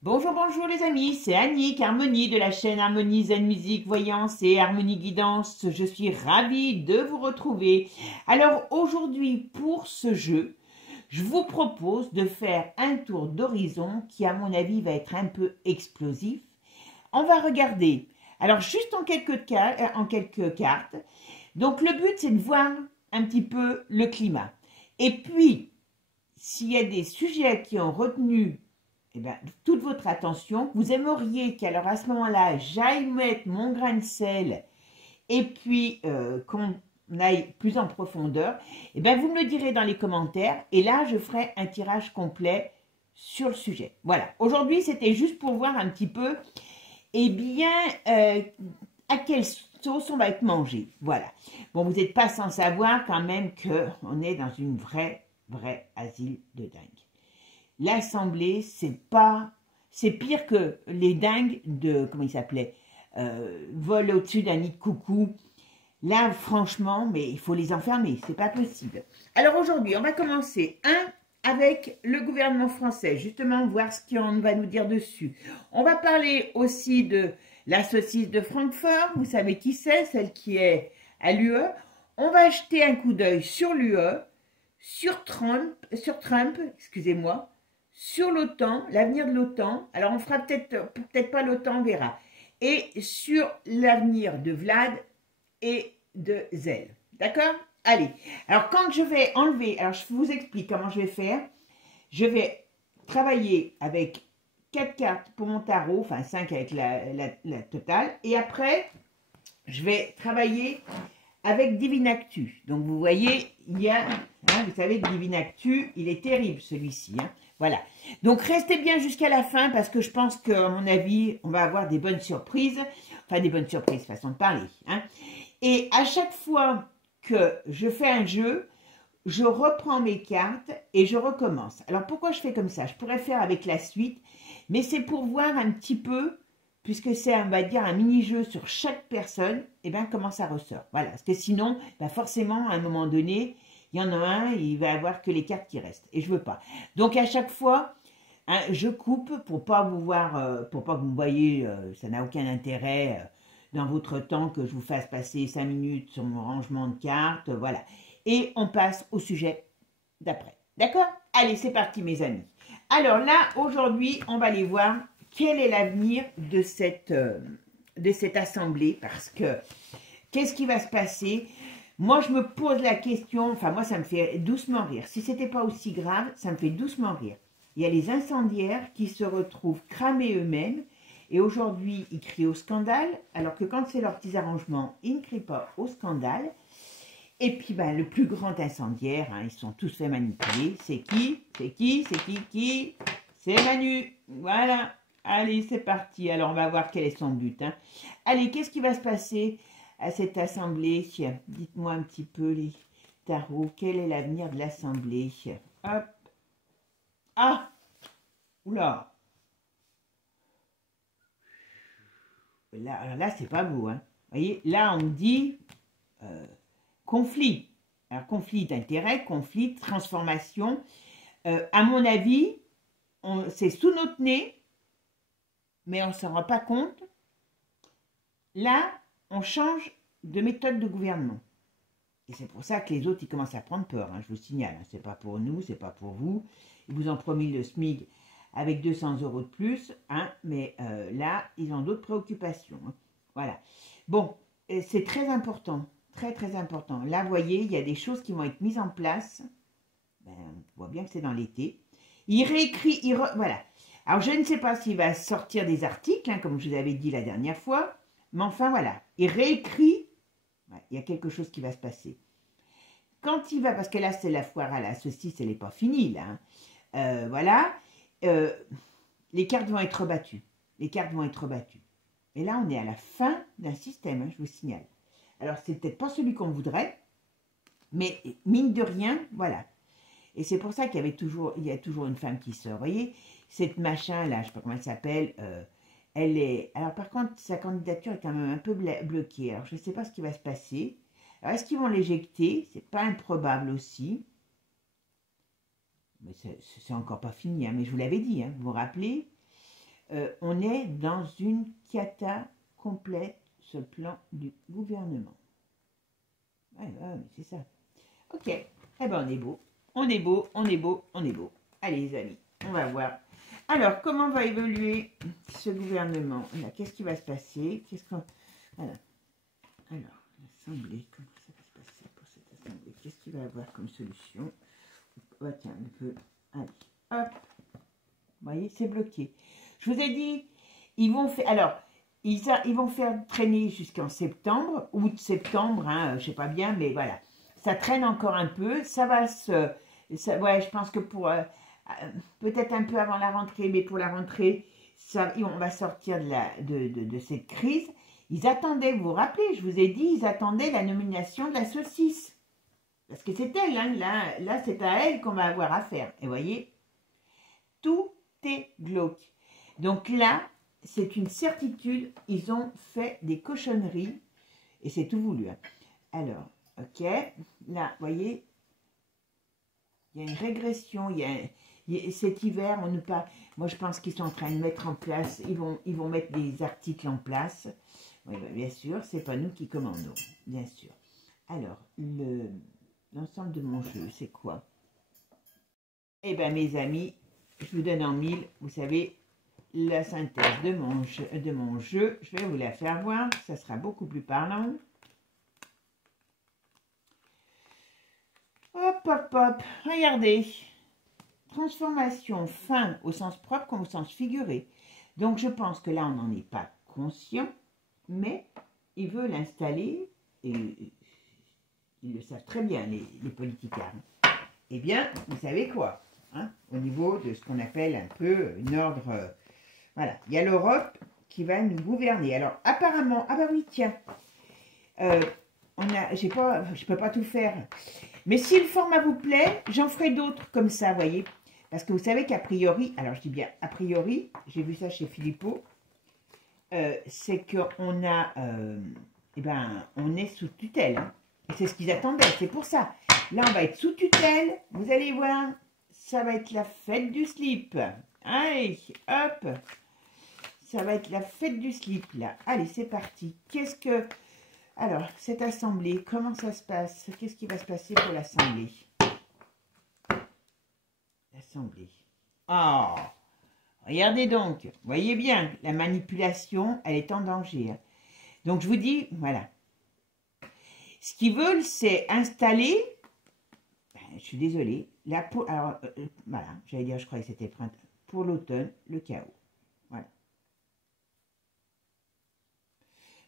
Bonjour, bonjour les amis, c'est Annick, Harmonie de la chaîne Harmonie Zen Musique, Voyance et Harmonie Guidance. Je suis ravie de vous retrouver. Alors aujourd'hui, pour ce jeu, je vous propose de faire un tour d'horizon qui, à mon avis, va être un peu explosif. On va regarder, alors juste en quelques cartes. Donc le but, c'est de voir un petit peu le climat. Et puis, s'il y a des sujets qui ont retenu toute votre attention, vous aimeriez qu'alors à ce moment-là, j'aille mettre mon grain de sel et puis qu'on aille plus en profondeur, vous me le direz dans les commentaires et là, je ferai un tirage complet sur le sujet. Voilà, aujourd'hui, c'était juste pour voir un petit peu, eh bien, à quelle sauce on va être mangé. Voilà. Bon, vous n'êtes pas sans savoir quand même qu'on est dans une vraie asile de dingue. L'Assemblée, c'est pire que les dingues de, comment il s'appelait, vol au-dessus d'un nid de coucou. Là, franchement, mais il faut les enfermer, c'est pas possible. Alors aujourd'hui, on va commencer, avec le gouvernement français, justement, voir ce qu'on va nous dire dessus. On va parler aussi de la saucisse de Francfort, vous savez qui c'est, celle qui est à l'UE. On va jeter un coup d'œil sur l'UE, sur Trump, excusez-moi, sur l'OTAN, l'avenir de l'OTAN. Alors on fera peut-être pas l'OTAN, on verra. Et sur l'avenir de Vlad et de Zell. D'accord? Allez. Alors quand je vais enlever, alors je vous explique comment je vais faire. Je vais travailler avec 4 cartes pour mon tarot, enfin 5 avec la totale. Et après, je vais travailler avec Divinactu. Donc vous voyez, il y a, vous savez, Divinactu, il est terrible celui-ci. Voilà. Donc restez bien jusqu'à la fin parce que je pense qu'à mon avis, on va avoir des bonnes surprises. Enfin, des bonnes surprises, façon de parler. Et à chaque fois que je fais un jeu, je reprends mes cartes et je recommence. Alors pourquoi je fais comme ça? Je pourrais faire avec la suite, mais c'est pour voir un petit peu, puisque c'est, on va dire, un mini-jeu sur chaque personne, et bien comment ça ressort. Voilà, parce que sinon, forcément, à un moment donné, il y en a un, il va avoir que les cartes qui restent, et je veux pas. Donc à chaque fois, je coupe pour pas vous voir, pour pas que vous me voyez, ça n'a aucun intérêt dans votre temps que je vous fasse passer 5 minutes sur mon rangement de cartes, voilà. Et on passe au sujet d'après. D'accord? Allez, c'est parti mes amis. Alors là, aujourd'hui, on va aller voir quel est l'avenir de cette assemblée, parce que qu'est-ce qui va se passer? Moi, je me pose la question, enfin moi, ça me fait doucement rire. Si ce n'était pas aussi grave, ça me fait doucement rire. Il y a les incendiaires qui se retrouvent cramés eux-mêmes, et aujourd'hui, ils crient au scandale, alors que quand c'est leurs petits arrangements, ils ne crient pas au scandale. Et puis, le plus grand incendiaire, ils sont tous fait manipuler. C'est qui? C'est qui? C'est qui? C'est Manu. Voilà. Allez, c'est parti. Alors, on va voir quel est son but. Allez, qu'est-ce qui va se passer à cette assemblée? Dites-moi un petit peu, les tarots. Quel est l'avenir de l'assemblée? Hop. Ah! Oula! Là, c'est pas beau. Vous voyez, là, on me dit... conflit. Alors, conflit d'intérêt, conflit de transformation. À mon avis, c'est sous notre nez, mais on ne s'en rend pas compte. Là, on change de méthode de gouvernement. Et c'est pour ça que les autres, ils commencent à prendre peur, je vous signale. C'est pas pour nous, c'est pas pour vous. Ils vous ont promis le SMIC avec 200 € de plus, mais là, ils ont d'autres préoccupations. Voilà. Bon, c'est très important. Très important. Là, vous voyez, il y a des choses qui vont être mises en place. On voit bien que c'est dans l'été. Il réécrit, voilà. Alors, je ne sais pas s'il va sortir des articles, comme je vous avais dit la dernière fois, mais enfin, voilà. Il réécrit, il y a quelque chose qui va se passer. Quand il va, parce que là, c'est la foire à la saucisse, elle n'est pas finie, là. Voilà. Les cartes vont être rebattues. Les cartes vont être rebattues. Et là, on est à la fin d'un système, je vous signale. Alors, c'est peut-être pas celui qu'on voudrait, mais mine de rien, voilà. Et c'est pour ça qu'il y a toujours une femme qui sort. Vous voyez, cette machin-là, je ne sais pas comment elle s'appelle, elle est... Alors, par contre, sa candidature est quand même un peu bloquée. Alors, je ne sais pas ce qui va se passer. Alors, est-ce qu'ils vont l'éjecter? C'est pas improbable aussi. Mais c'est encore pas fini, mais je vous l'avais dit, vous vous rappelez? on est dans une cata complète sur le plan du gouvernement. Ouais, mais c'est ça. Ok, eh ben on est beau. On est beau, on est beau, on est beau. Allez les amis, on va voir. Alors, comment va évoluer ce gouvernement? Qu'est-ce qui va se passer? Voilà. Alors, l'Assemblée, comment ça va se passer pour cette Assemblée? Qu'est-ce qu'il va avoir comme solution? Oh, tiens, un peu. Allez, hop. Vous voyez, c'est bloqué. Je vous ai dit, ils vont faire... Alors, ils vont faire traîner jusqu'en septembre, août-septembre, hein, je sais pas bien, mais voilà. Ça traîne encore un peu. Ça va se... ouais, je pense que pour... peut-être un peu avant la rentrée, mais pour la rentrée, on va sortir de cette crise. Ils attendaient, vous vous rappelez, je vous ai dit, ils attendaient la nomination de la saucisse. Parce que c'est elle, hein, là c'est à elle qu'on va avoir affaire. Et vous voyez, tout est glauque. Donc là, c'est une certitude, ils ont fait des cochonneries, et c'est tout voulu. Hein. Alors, ok, là, vous voyez, il y a une régression, cet hiver, on ne pas. Moi, je pense qu'ils sont en train de mettre en place, ils vont mettre des articles en place. Oui, bien sûr, c'est pas nous qui commandons, bien sûr. Alors, l'ensemble de mon jeu, c'est quoi? Eh bien, mes amis, je vous donne en mille, vous savez, la synthèse de mon jeu, je vais vous la faire voir, ça sera beaucoup plus parlant. Hop, hop, hop, regardez. Transformation, fin au sens propre comme au sens figuré. Donc, je pense que là, on n'en est pas conscient, mais il veut l'installer, et ils le savent très bien, les politiciens. Eh bien, vous savez quoi, hein, au niveau de ce qu'on appelle un peu un ordre... voilà, il y a l'Europe qui va nous gouverner. Alors, apparemment... Ah bah oui, tiens. Je peux pas tout faire. Mais si le format vous plaît, j'en ferai d'autres comme ça, vous voyez. Parce que vous savez qu'a priori... Alors, je dis bien a priori, j'ai vu ça chez Philippot, c'est qu'on a... on est sous tutelle. Hein. Et c'est ce qu'ils attendaient, c'est pour ça. Là, on va être sous tutelle. Vous allez voir, ça va être la fête du slip. Allez, hop. Ça va être la fête du slip, là. Allez, c'est parti. Alors, cette assemblée, comment ça se passe? Qu'est-ce qui va se passer pour l'assemblée? L'assemblée. Oh, regardez donc. Voyez bien, la manipulation, elle est en danger. Hein. Donc, je vous dis, voilà. Ce qu'ils veulent, c'est installer, je suis désolée, voilà, j'allais dire, je croyais que c'était printemps, pour l'automne, le chaos. Voilà.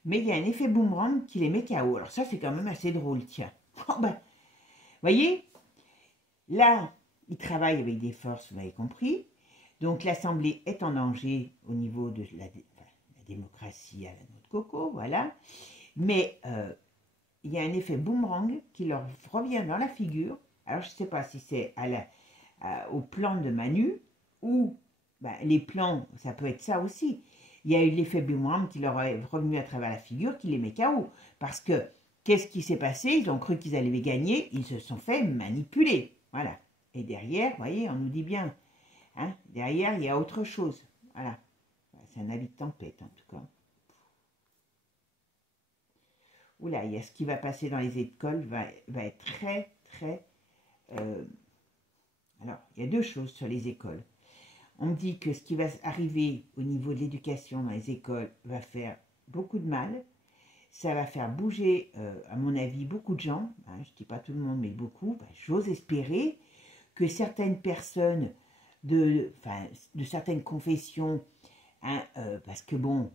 Mais il y a un effet boomerang qui les met KO. Alors ça, c'est quand même assez drôle, tiens. Oh, ben, voyez, là, ils travaillent avec des forces, vous avez compris. Donc l'Assemblée est en danger au niveau de la démocratie à la noix de coco, voilà. Mais il y a un effet boomerang qui leur revient dans la figure. Alors, je ne sais pas si c'est au plan de Manu ou les plans, ça peut être ça aussi. Il y a eu l'effet boomerang qui leur est revenu à travers la figure, qui les met KO. Parce que, qu'est-ce qui s'est passé? Ils ont cru qu'ils allaient gagner, ils se sont fait manipuler. Voilà. Et derrière, vous voyez, on nous dit bien, hein, derrière, il y a autre chose. Voilà. C'est un avis de tempête, en tout cas. Oula, il y a ce qui va passer dans les écoles, va être très, très... Alors, il y a deux choses sur les écoles. On me dit que ce qui va arriver au niveau de l'éducation dans les écoles va faire beaucoup de mal. Ça va faire bouger, à mon avis, beaucoup de gens. Hein, je ne dis pas tout le monde, mais beaucoup. J'ose espérer que certaines personnes de certaines confessions, hein, parce que bon,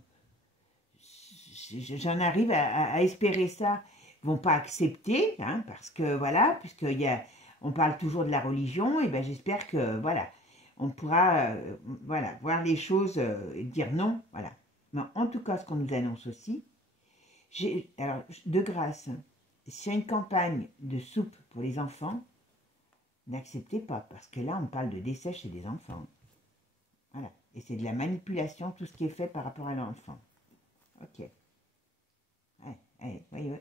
j'en arrive à espérer ça, vont pas accepter, hein, parce que voilà, on parle toujours de la religion, et ben j'espère que voilà, on pourra voilà, voir les choses et dire non, voilà. Mais en tout cas, ce qu'on nous annonce aussi, alors de grâce, s'il y a une campagne de soupe pour les enfants, n'acceptez pas, parce que là, on parle de décès chez des enfants. Voilà. Et c'est de la manipulation, tout ce qui est fait par rapport à l'enfant. Ok.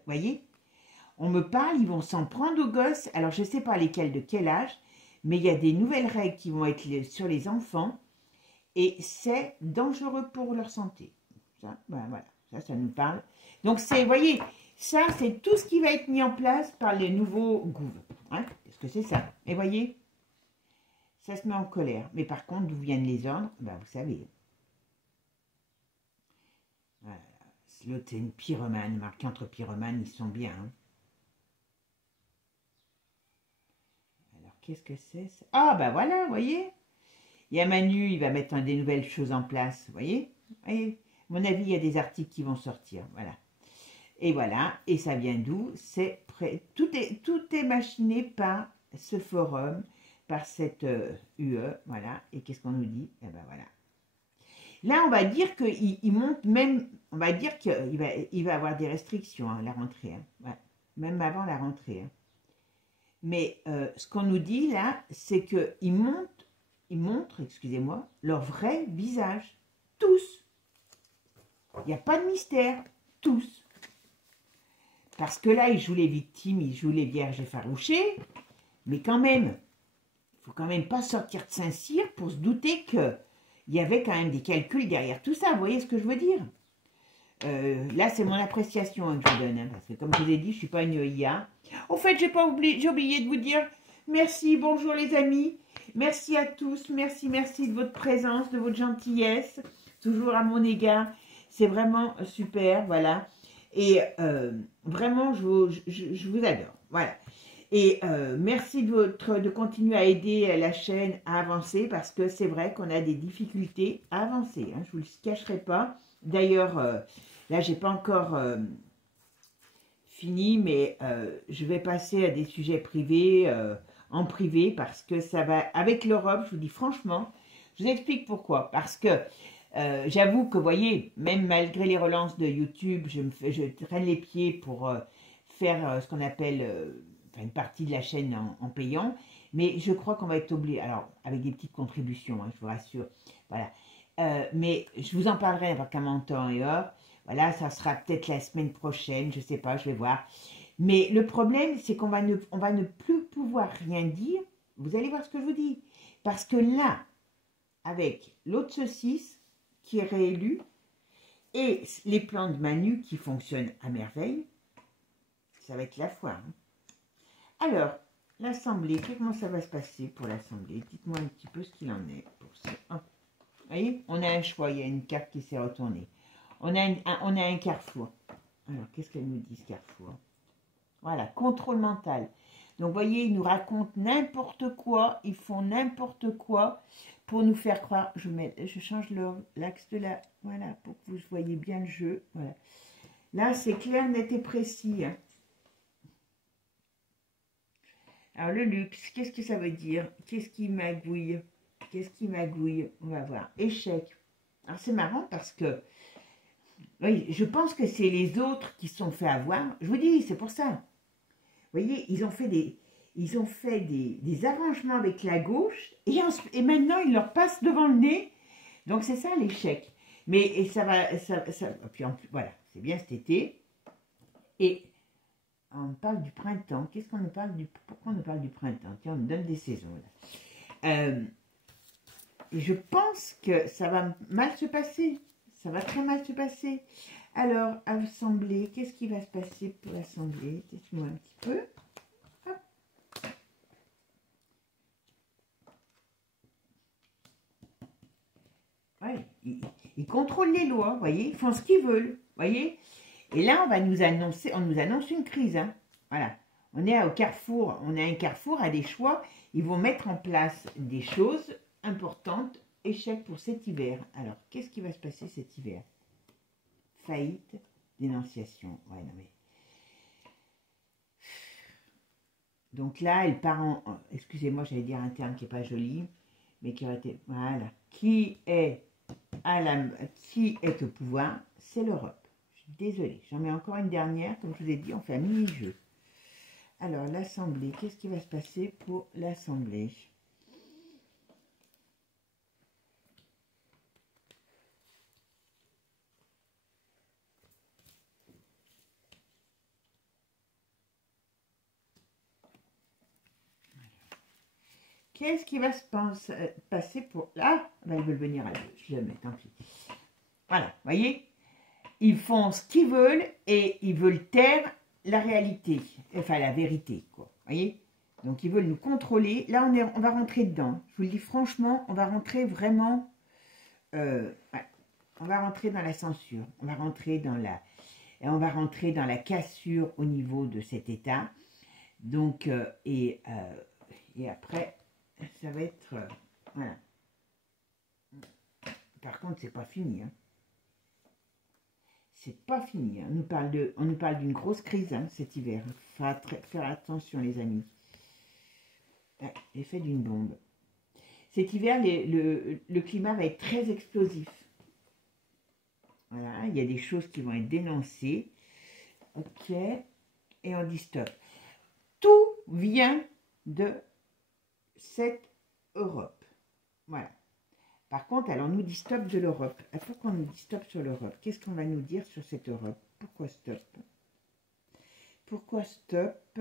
Voyez, on me parle, ils vont s'en prendre aux gosses. Alors, je ne sais pas lesquels de quel âge, mais il y a des nouvelles règles qui vont être sur les enfants. et c'est dangereux pour leur santé. Ça, ben voilà, ça nous parle. Donc, vous voyez, ça, c'est tout ce qui va être mis en place par les nouveaux gouvernements. Hein, parce que c'est ça. Et voyez, ça se met en colère. Mais par contre, d'où viennent les ordres? Ben, vous savez. Voilà. L'autre, c'est une pyromane. Marqué entre pyromanes, ils sont bien. Hein. Alors, qu'est-ce que c'est? Ah, ben voilà, vous voyez. Il y a Manu, il va mettre des nouvelles choses en place. Vous voyez? À mon avis, il y a des articles qui vont sortir. Voilà. Et voilà. Et ça vient d'où? C'est prêt. Tout est machiné par ce forum, par cette UE. Voilà. Et qu'est-ce qu'on nous dit? Eh ben voilà. Là, on va dire qu'il monte même, on va dire qu'il va avoir des restrictions à la rentrée. Hein. Ouais. Même avant la rentrée. Hein. Mais ce qu'on nous dit là, c'est qu'ils montrent, excusez-moi, leur vrai visage. Tous. Il n'y a pas de mystère. Tous. Parce que là, ils jouent les victimes, ils jouent les vierges effarouchées. Mais quand même, il ne faut quand même pas sortir de Saint-Cyr pour se douter qu'il y avait quand même des calculs derrière tout ça. Vous voyez ce que je veux dire? Là, c'est mon appréciation hein, que je vous donne. Hein, parce que comme je vous ai dit, je ne suis pas une IA. Au fait, j'ai oublié de vous dire merci, bonjour les amis. Merci à tous, merci de votre présence, de votre gentillesse. Toujours à mon égard. C'est vraiment super, voilà. Et vraiment, je vous adore. Voilà. Et merci de continuer à aider la chaîne à avancer parce que c'est vrai qu'on a des difficultés à avancer. Hein, je ne vous le cacherai pas. D'ailleurs, là, j'ai pas encore fini, mais je vais passer à des sujets privés, en privé, parce que ça va, avec l'Europe, je vous dis franchement, je vous explique pourquoi. Parce que j'avoue que, vous voyez, même malgré les relances de YouTube, je traîne les pieds pour faire ce qu'on appelle une partie de la chaîne en payant. Mais je crois qu'on va être obligé, alors avec des petites contributions, hein, je vous rassure, voilà. Mais je vous en parlerai avec un mentor et or. Voilà, ça sera peut-être la semaine prochaine, je ne sais pas, je vais voir. Mais le problème, c'est qu'on va ne plus pouvoir rien dire. Vous allez voir ce que je vous dis. Parce que là, avec l'autre saucisse qui est réélu et les plans de Manu qui fonctionnent à merveille, ça va être la foire. Hein. Alors, l'Assemblée, comment ça va se passer pour l'Assemblée? Dites-moi un petit peu ce qu'il en est pour ça. Oh. Vous voyez, on a un choix, il y a une carte qui s'est retournée. On a un carrefour. Alors, qu'est-ce qu'elle nous dit, ce carrefour? Voilà, contrôle mental. Donc, vous voyez, ils nous racontent n'importe quoi, ils font n'importe quoi pour nous faire croire. Je change l'axe de la... Voilà, pour que vous voyez bien le jeu. Voilà. Là, c'est clair, net et précis. Hein. Alors, le luxe, qu'est-ce que ça veut dire? Qu'est-ce qui magouille? Qu'est-ce qui magouille? On va voir. Échec. Alors, c'est marrant parce que oui, je pense que c'est les autres qui se sont fait avoir. Je vous dis, c'est pour ça. Vous voyez, ils ont fait des arrangements avec la gauche et maintenant, ils leur passent devant le nez. Donc, c'est ça l'échec. Mais et ça va... puis en plus, voilà, c'est bien cet été. Et on parle du printemps. Qu'est-ce qu'on nous parle du... Pourquoi on nous parle du printemps? Tiens, on nous donne des saisons. Là. Je pense que ça va mal se passer. Ça va très mal se passer. Alors, Assemblée, qu'est-ce qui va se passer pour l'Assemblée? Dites-moi un petit peu. Hop. Ouais, ils contrôlent les lois, vous voyez, ils font ce qu'ils veulent, vous voyez. Et là, on nous annonce une crise. Hein. Voilà, on est au carrefour, on a un carrefour à des choix. Ils vont mettre en place des choses importantes. Échec pour cet hiver. Alors, qu'est-ce qui va se passer cet hiver? Faillite, dénonciation. Ouais, non mais... Donc là, elle part en... Excusez-moi, j'allais dire un terme qui n'est pas joli, mais qui aurait été... Voilà. Qui est au pouvoir? C'est l'Europe. Je suis désolée. J'en mets encore une dernière. Comme je vous ai dit, on fait un mini-jeu. Alors, l'Assemblée. Qu'est-ce qui va se passer pour l'Assemblée? Qu'est-ce qui va se passer pour... Ah, ben, ils veulent venir à deux, je le mets, tant pis. Voilà, voyez, ils font ce qu'ils veulent et ils veulent taire la réalité, enfin la vérité, quoi, voyez. Donc ils veulent nous contrôler. Là, on va rentrer dedans. Je vous le dis franchement, on va rentrer vraiment... ouais, on va rentrer dans la censure, on va rentrer dans la cassure au niveau de cet état. Donc, et après, ça va être... voilà. Par contre, c'est pas fini. Hein. C'est pas fini. Hein. On nous parle d'une grosse crise hein, cet hiver. Il faut faire attention, les amis. Ouais, l'effet d'une bombe. Cet hiver, le climat va être très explosif. Voilà, il y a des choses qui vont être dénoncées. Ok. Et on dit stop. Tout vient de cette Europe. Voilà. Par contre, alors nous dit stop de l'Europe. Pourquoi on nous dit stop sur l'Europe? Qu'est-ce qu'on va nous dire sur cette Europe? Pourquoi stop? Pourquoi stop?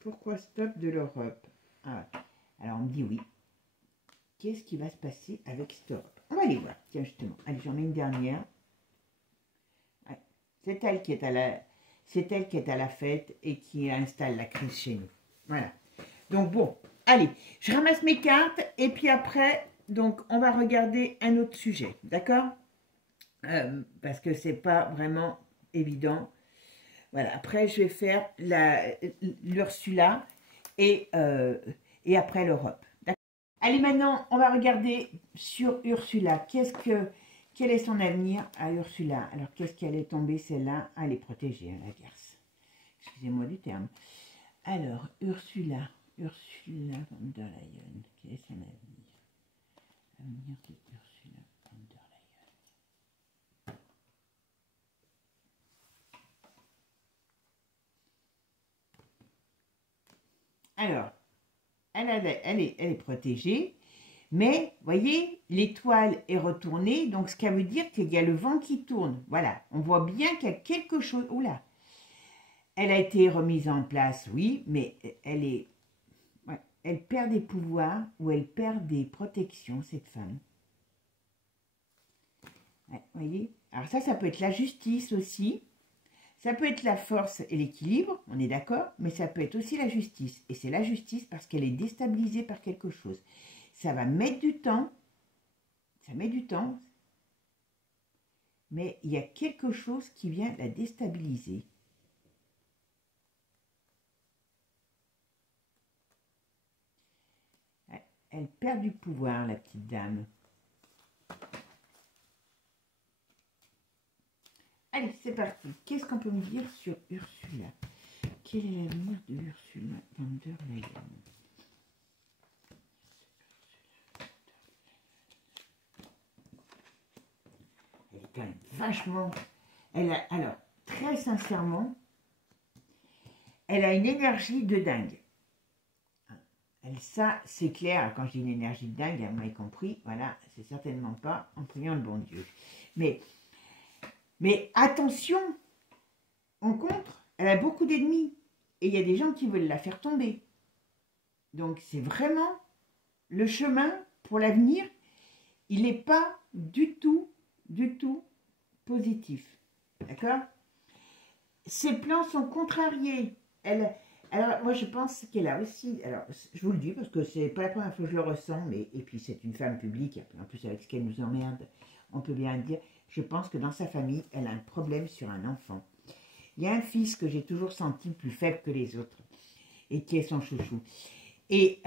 Pourquoi stop de l'Europe? Ah, alors on me dit oui. Qu'est-ce qui va se passer avec cette Europe? On va aller voir. Tiens, justement. Allez, j'en mets une dernière. Ouais. C'est elle qui est à la fête et qui installe la crise chez nous. Voilà. Donc bon, allez, je ramasse mes cartes et puis après, donc on va regarder un autre sujet, d'accord? Parce que c'est pas vraiment évident. Voilà, après je vais faire l'Ursula et après l'Europe. Allez, maintenant, on va regarder sur Ursula. Quel est son avenir à Ursula? Alors, qu'est-ce qu'elle est tombée, celle-là? Elle est protégée, hein, la garce. Excusez-moi du terme. Alors, Ursula von der Leyen. Quel est son avenir? L'avenir de Ursula von der Leyen. Alors, elle est protégée, mais, voyez, l'étoile est retournée, donc ce qui veut dire qu'il y a le vent qui tourne. Voilà, on voit bien qu'il y a quelque chose... Oula, elle a été remise en place, oui, mais elle perd des pouvoirs ou elle perd des protections, cette femme. Ouais, voyez, alors ça peut être la justice aussi. Ça peut être la force et l'équilibre, on est d'accord, mais ça peut être aussi la justice. Et c'est la justice parce qu'elle est déstabilisée par quelque chose. Ça va mettre du temps, mais il y a quelque chose qui vient la déstabiliser. Elle perd du pouvoir, la petite dame. Allez, c'est parti. Qu'est-ce qu'on peut me dire sur Ursula? Quel est l'avenir de Ursula von der Leyen? Elle est quand même vachement... alors, très sincèrement, elle a une énergie de dingue. Ça, c'est clair. Quand je dis une énergie de dingue, vous m'avez compris. Voilà, c'est certainement pas en priant le bon Dieu. Mais attention, en contre, elle a beaucoup d'ennemis. Et il y a des gens qui veulent la faire tomber. Donc, c'est vraiment le chemin pour l'avenir. Il n'est pas du tout positif. D'accord? Ses plans sont contrariés. Alors, moi, je pense qu'elle a aussi... Alors, je vous le dis, parce que c'est pas la première fois que je le ressens, et puis c'est une femme publique, en plus avec ce qu'elle nous emmerde, on peut bien le dire. Je pense que dans sa famille, elle a un problème sur un enfant. Il y a un fils que j'ai toujours senti plus faible que les autres, et qui est son chouchou. Et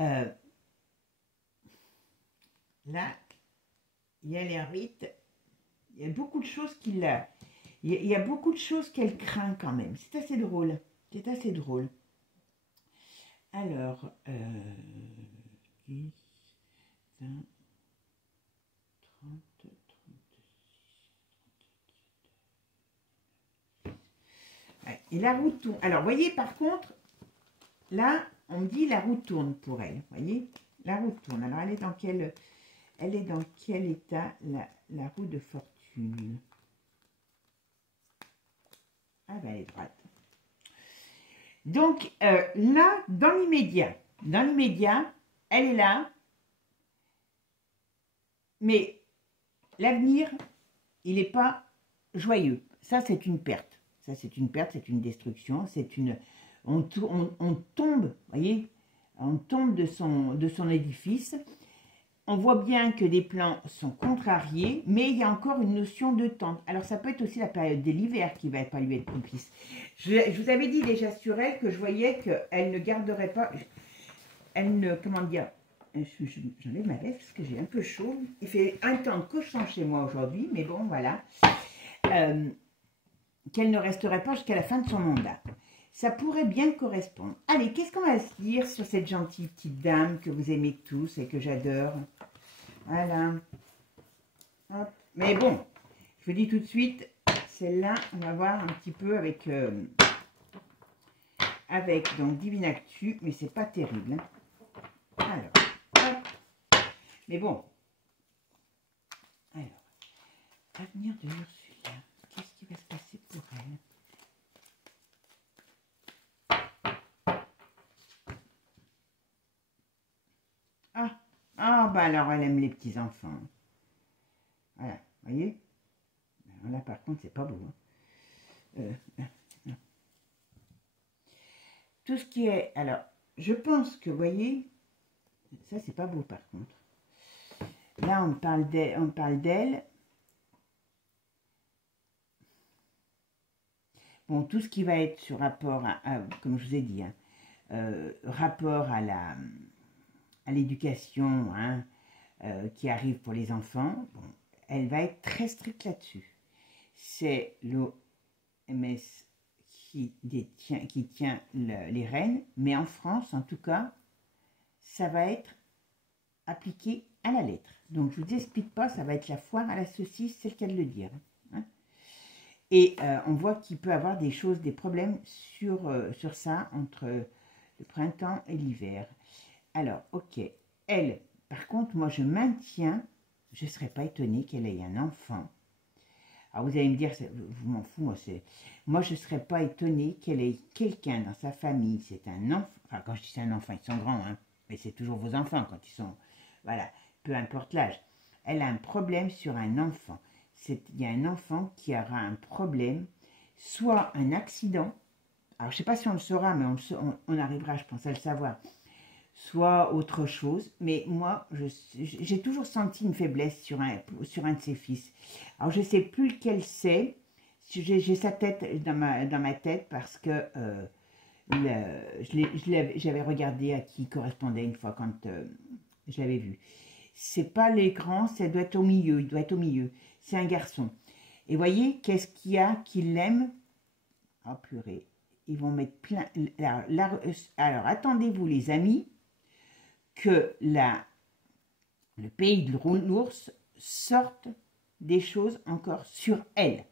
là, il y a l'ermite, il y a beaucoup de choses qu'il a... Il y a beaucoup de choses qu'elle craint quand même. C'est assez drôle. C'est assez drôle. Alors, 10, 20, 30, 36, 37. Ouais, et la roue tourne. Alors, voyez, par contre, là, on me dit la roue tourne pour elle. Voyez, la roue tourne. Alors, elle est dans quel état, la roue de fortune? Ah ben, elle est droite. Donc, là, dans l'immédiat, elle est là, mais l'avenir, il n'est pas joyeux. Ça, c'est une perte. Ça, c'est une perte, c'est une destruction, c'est une... On tombe, voyez, on tombe de son édifice. On voit bien que des plans sont contrariés, mais il y a encore une notion de temps. Alors, ça peut être aussi la période de l'hiver qui va pas lui être propice. Je vous avais dit déjà sur elle que je voyais qu'elle ne garderait pas... Elle ne... Comment dire? J'enlève ma veste parce que j'ai un peu chaud. Il fait un temps de cochon chez moi aujourd'hui, mais bon, voilà. Qu'elle ne resterait pas jusqu'à la fin de son mandat. Ça pourrait bien correspondre. Allez, qu'est-ce qu'on va se dire sur cette gentille petite dame que vous aimez tous et que j'adore? Voilà. Hop. Mais bon, je vous dis tout de suite, celle-là, on va voir un petit peu avec donc Divinactu, mais c'est pas terrible. Hein. Alors, hop. Mais bon. Alors, avenir de Ursula. Qu'est-ce qui va se passer pour elle? Ah, bah alors elle aime les petits-enfants. Voilà, vous voyez? Alors là, par contre, c'est pas beau. Hein. Non. Tout ce qui est... Alors, je pense que, vous voyez, ça, c'est pas beau, par contre. Là, on parle d'elle. Bon, tout ce qui va être sur rapport à comme je vous ai dit, hein, rapport à l'éducation, hein, qui arrive pour les enfants, bon, elle va être très stricte là-dessus. C'est l'OMS qui tient les rênes, mais en France, en tout cas, ça va être appliqué à la lettre. Donc, je ne vous explique pas, ça va être la foire à la saucisse, c'est le cas de le dire. Hein. Et on voit qu'il peut y avoir des choses, des problèmes sur ça, entre le printemps et l'hiver. Alors, ok, elle, par contre, moi, je maintiens, je ne serais pas étonnée qu'elle ait un enfant. Alors, vous allez me dire, vous m'en fous, moi, je ne serais pas étonnée qu'elle ait quelqu'un dans sa famille, c'est un enfant, enfin, quand je dis c'est un enfant, ils sont grands, hein, mais c'est toujours vos enfants quand ils sont, voilà, peu importe l'âge. Elle a un problème sur un enfant. Il y a un enfant qui aura un problème, soit un accident, alors je ne sais pas si on le saura, mais on arrivera, je pense, à le savoir, soit autre chose, mais moi, j'ai toujours senti une faiblesse sur un de ses fils. Alors, je ne sais plus lequel c'est, j'ai sa tête dans ma tête parce que j'avais regardé à qui il correspondait une fois quand je l'avais vu. C'est pas l'écran, ça doit être au milieu, il doit être au milieu. C'est un garçon. Et voyez, qu'est-ce qu'il y a qui l'aime? Oh purée, ils vont mettre plein... Alors attendez-vous les amis, que le pays de l'ours sorte des choses encore sur elle.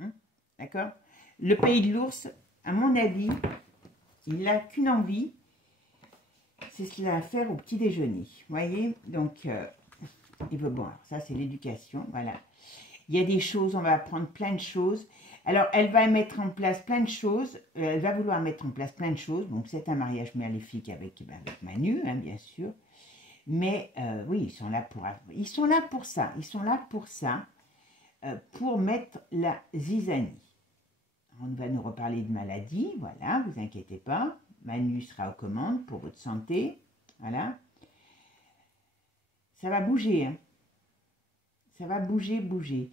Hein? D'accord? Le pays de l'ours, à mon avis, il n'a qu'une envie, c'est ce qu'il a à faire au petit déjeuner. Vous voyez? Donc, il veut boire. Ça, c'est l'éducation. Voilà. Il y a des choses, on va apprendre plein de choses. Alors, elle va mettre en place plein de choses. Elle va vouloir mettre en place plein de choses. Donc, c'est un mariage maléfique avec Manu, hein, bien sûr. Mais oui, ils sont là pour ça. Ils sont là pour ça, pour mettre la zizanie. On va nous reparler de maladie. Voilà, vous inquiétez pas. Manu sera aux commandes pour votre santé. Voilà. Ça va bouger, hein. Ça va bouger.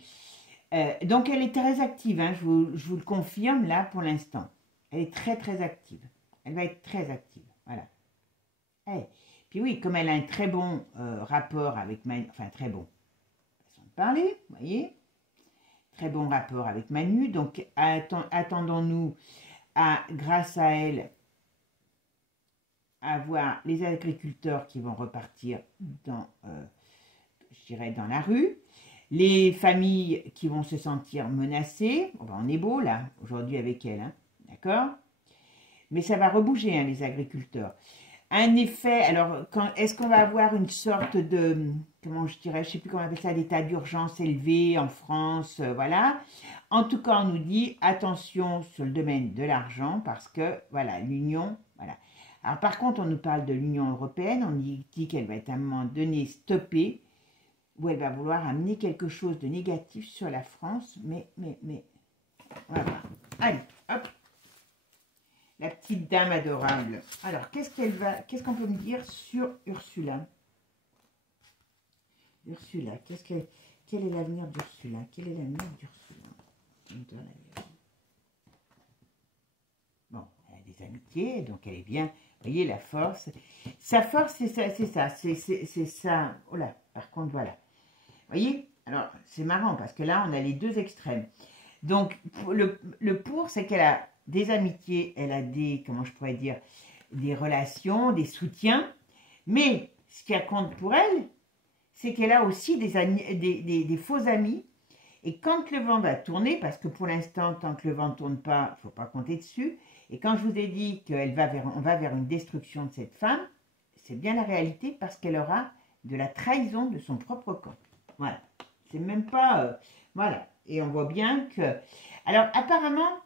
Donc, elle est très active, hein, je vous le confirme là pour l'instant. Elle est très active. Elle va être très active, voilà. Puis oui, comme elle a un très bon rapport avec Manu, enfin très bon, façon de parler, vous voyez, très bon rapport avec Manu, donc attendons-nous grâce à elle, à voir les agriculteurs qui vont repartir dans, je dirais, dans la rue. Les familles qui vont se sentir menacées, on est beau là, aujourd'hui avec elle, hein, d'accord? Mais ça va rebouger, hein, les agriculteurs. Un effet, alors, est-ce qu'on va avoir une sorte de, comment je dirais, je ne sais plus comment on appelle ça, d'état d'urgence élevé en France, voilà. En tout cas, on nous dit, attention sur le domaine de l'argent, parce que, voilà, l'union, voilà. Alors par contre, on nous parle de l'Union européenne, on dit qu'elle va être à un moment donné stoppée, où elle va vouloir amener quelque chose de négatif sur la France, mais, voilà. Allez, hop, la petite dame adorable. Alors, qu'est-ce qu'on peut me dire sur Ursula? Ursula, quel est l'avenir d'Ursula? Quel est l'avenir d'Ursula? Bon, elle a des amitiés, donc elle est bien. Vous voyez, la force. Sa force, c'est ça. Oh là, par contre, voilà. Vous voyez? Alors, c'est marrant, parce que là, on a les deux extrêmes. Donc, le pour, c'est qu'elle a des amitiés, elle a des, comment je pourrais dire, des relations, des soutiens. Mais, ce qui compte pour elle, c'est qu'elle a aussi des faux amis. Et quand le vent va tourner, parce que pour l'instant, tant que le vent ne tourne pas, il ne faut pas compter dessus. Et quand je vous ai dit qu'on va vers une destruction de cette femme, c'est bien la réalité parce qu'elle aura de la trahison de son propre camp. Voilà. C'est même pas... voilà. Et on voit bien que... Alors, apparemment,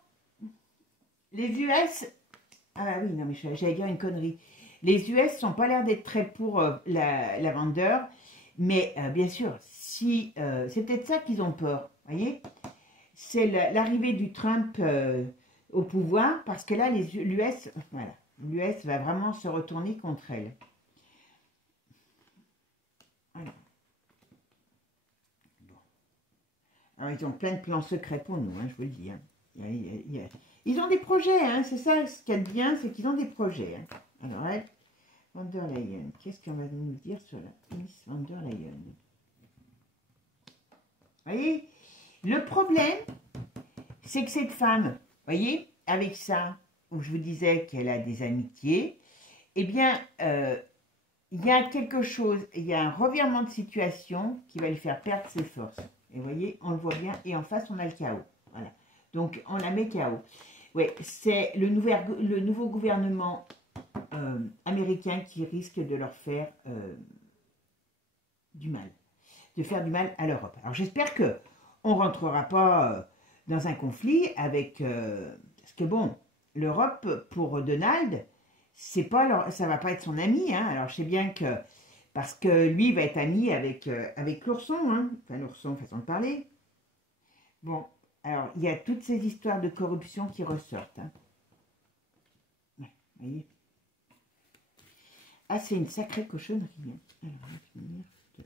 les US... Ah oui, non, mais j'allais dire une connerie. Les US n'ont pas l'air d'être très pour la vendeur. Mais bien sûr, si c'est peut-être ça qu'ils ont peur, voyez, c'est l'arrivée du Trump au pouvoir, parce que là, l'US, voilà, l'US va vraiment se retourner contre elle. Voilà. Bon. Alors, ils ont plein de plans secrets pour nous, hein, je vous le dis. Hein. Ils ont des projets, hein, c'est ça, ce qu'il y a de bien, c'est qu'ils ont des projets. Hein. Alors, elle... Von der Leyen, qu'est-ce qu'on va nous dire sur la Miss Von der Leyen? Vous voyez, le problème, c'est que cette femme, vous voyez, avec ça, où je vous disais qu'elle a des amitiés, eh bien, il y a quelque chose, il y a un revirement de situation qui va lui faire perdre ses forces. Et vous voyez, on le voit bien, et en face, on a le chaos. Voilà. Donc, on la met chaos. Oui, c'est le nouveau gouvernement américains qui risquent de leur faire du mal, de faire du mal à l'Europe. Alors j'espère que on rentrera pas dans un conflit avec parce que bon, l'Europe pour Donald, c'est pas ça va pas être son ami. Hein. Alors je sais bien que parce que lui va être ami avec l'ourson, hein. Enfin l'ourson façon de parler. Bon, alors il y a toutes ces histoires de corruption qui ressortent. Hein. Ouais, vous voyez. Ah, c'est une sacrée cochonnerie. Hein. Alors, on va finir de...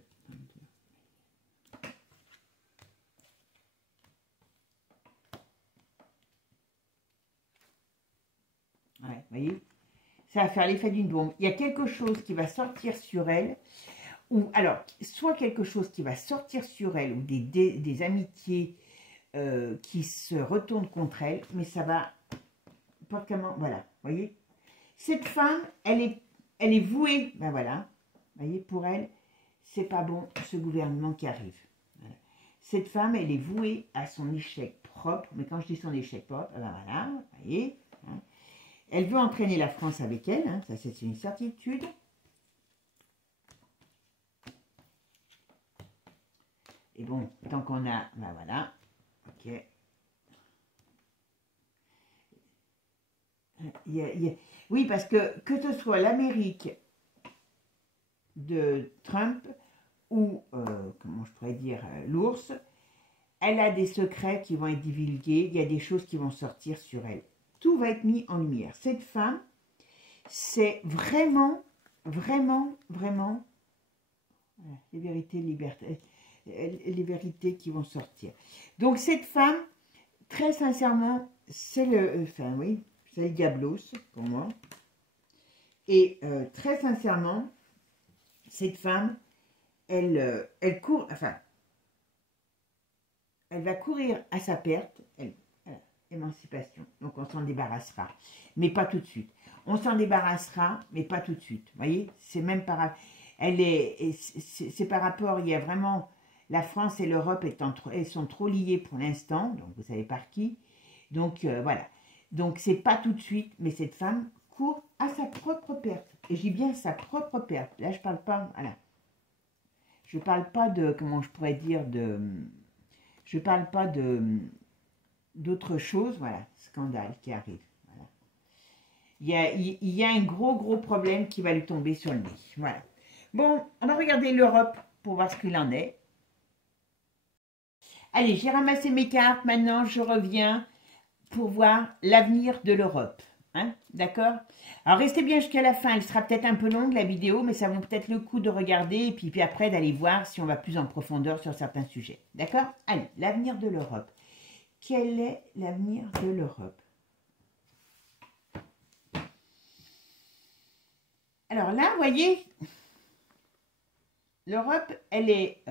Ouais, vous voyez, ça va faire l'effet d'une bombe. Il y a quelque chose qui va sortir sur elle, ou alors, soit quelque chose qui va sortir sur elle, ou des amitiés qui se retournent contre elle, mais ça va pas comment... Voilà, vous voyez. Cette femme, elle est vouée, ben voilà, vous voyez, pour elle, c'est pas bon ce gouvernement qui arrive. Voilà. Cette femme, elle est vouée à son échec propre, mais quand je dis son échec propre, ben voilà, vous voyez. Hein. Elle veut entraîner la France avec elle, hein, ça c'est une certitude. Et bon, tant qu'on a, ben voilà, ok. Oui, parce que ce soit l'Amérique de Trump ou, comment je pourrais dire, l'ours, elle a des secrets qui vont être divulgués, il y a des choses qui vont sortir sur elle. Tout va être mis en lumière. Cette femme, c'est vraiment, vraiment, vraiment les vérités, les vérités qui vont sortir. Donc cette femme, très sincèrement, c'est enfin oui, c'est le diablos pour moi. Et très sincèrement, cette femme, elle court, enfin, elle va courir à sa perte, émancipation. Donc on s'en débarrassera, mais pas tout de suite. On s'en débarrassera, mais pas tout de suite. Vous voyez, c'est même par, c'est par rapport, il y a vraiment, la France et l'Europe elles sont trop liées pour l'instant, donc vous savez par qui. Donc voilà. Donc c'est pas tout de suite, mais cette femme court à sa propre perte. Et j'ai bien sa propre perte. Là je parle pas, voilà. Je parle pas de, comment je pourrais dire, je parle pas d'autre chose, voilà, scandale qui arrive. Voilà. il y a un gros problème qui va lui tomber sur le nez. Voilà. Bon, on va regarder l'Europe pour voir ce qu'il en est. Allez, j'ai ramassé mes cartes. Maintenant, je reviens pour voir l'avenir de l'Europe. Hein, d'accord? Alors, restez bien jusqu'à la fin. Elle sera peut-être un peu longue, la vidéo, mais ça vaut peut-être le coup de regarder et puis après d'aller voir si on va plus en profondeur sur certains sujets. D'accord? Allez, l'avenir de l'Europe. Quel est l'avenir de l'Europe? Alors là, vous voyez, l'Europe, elle est...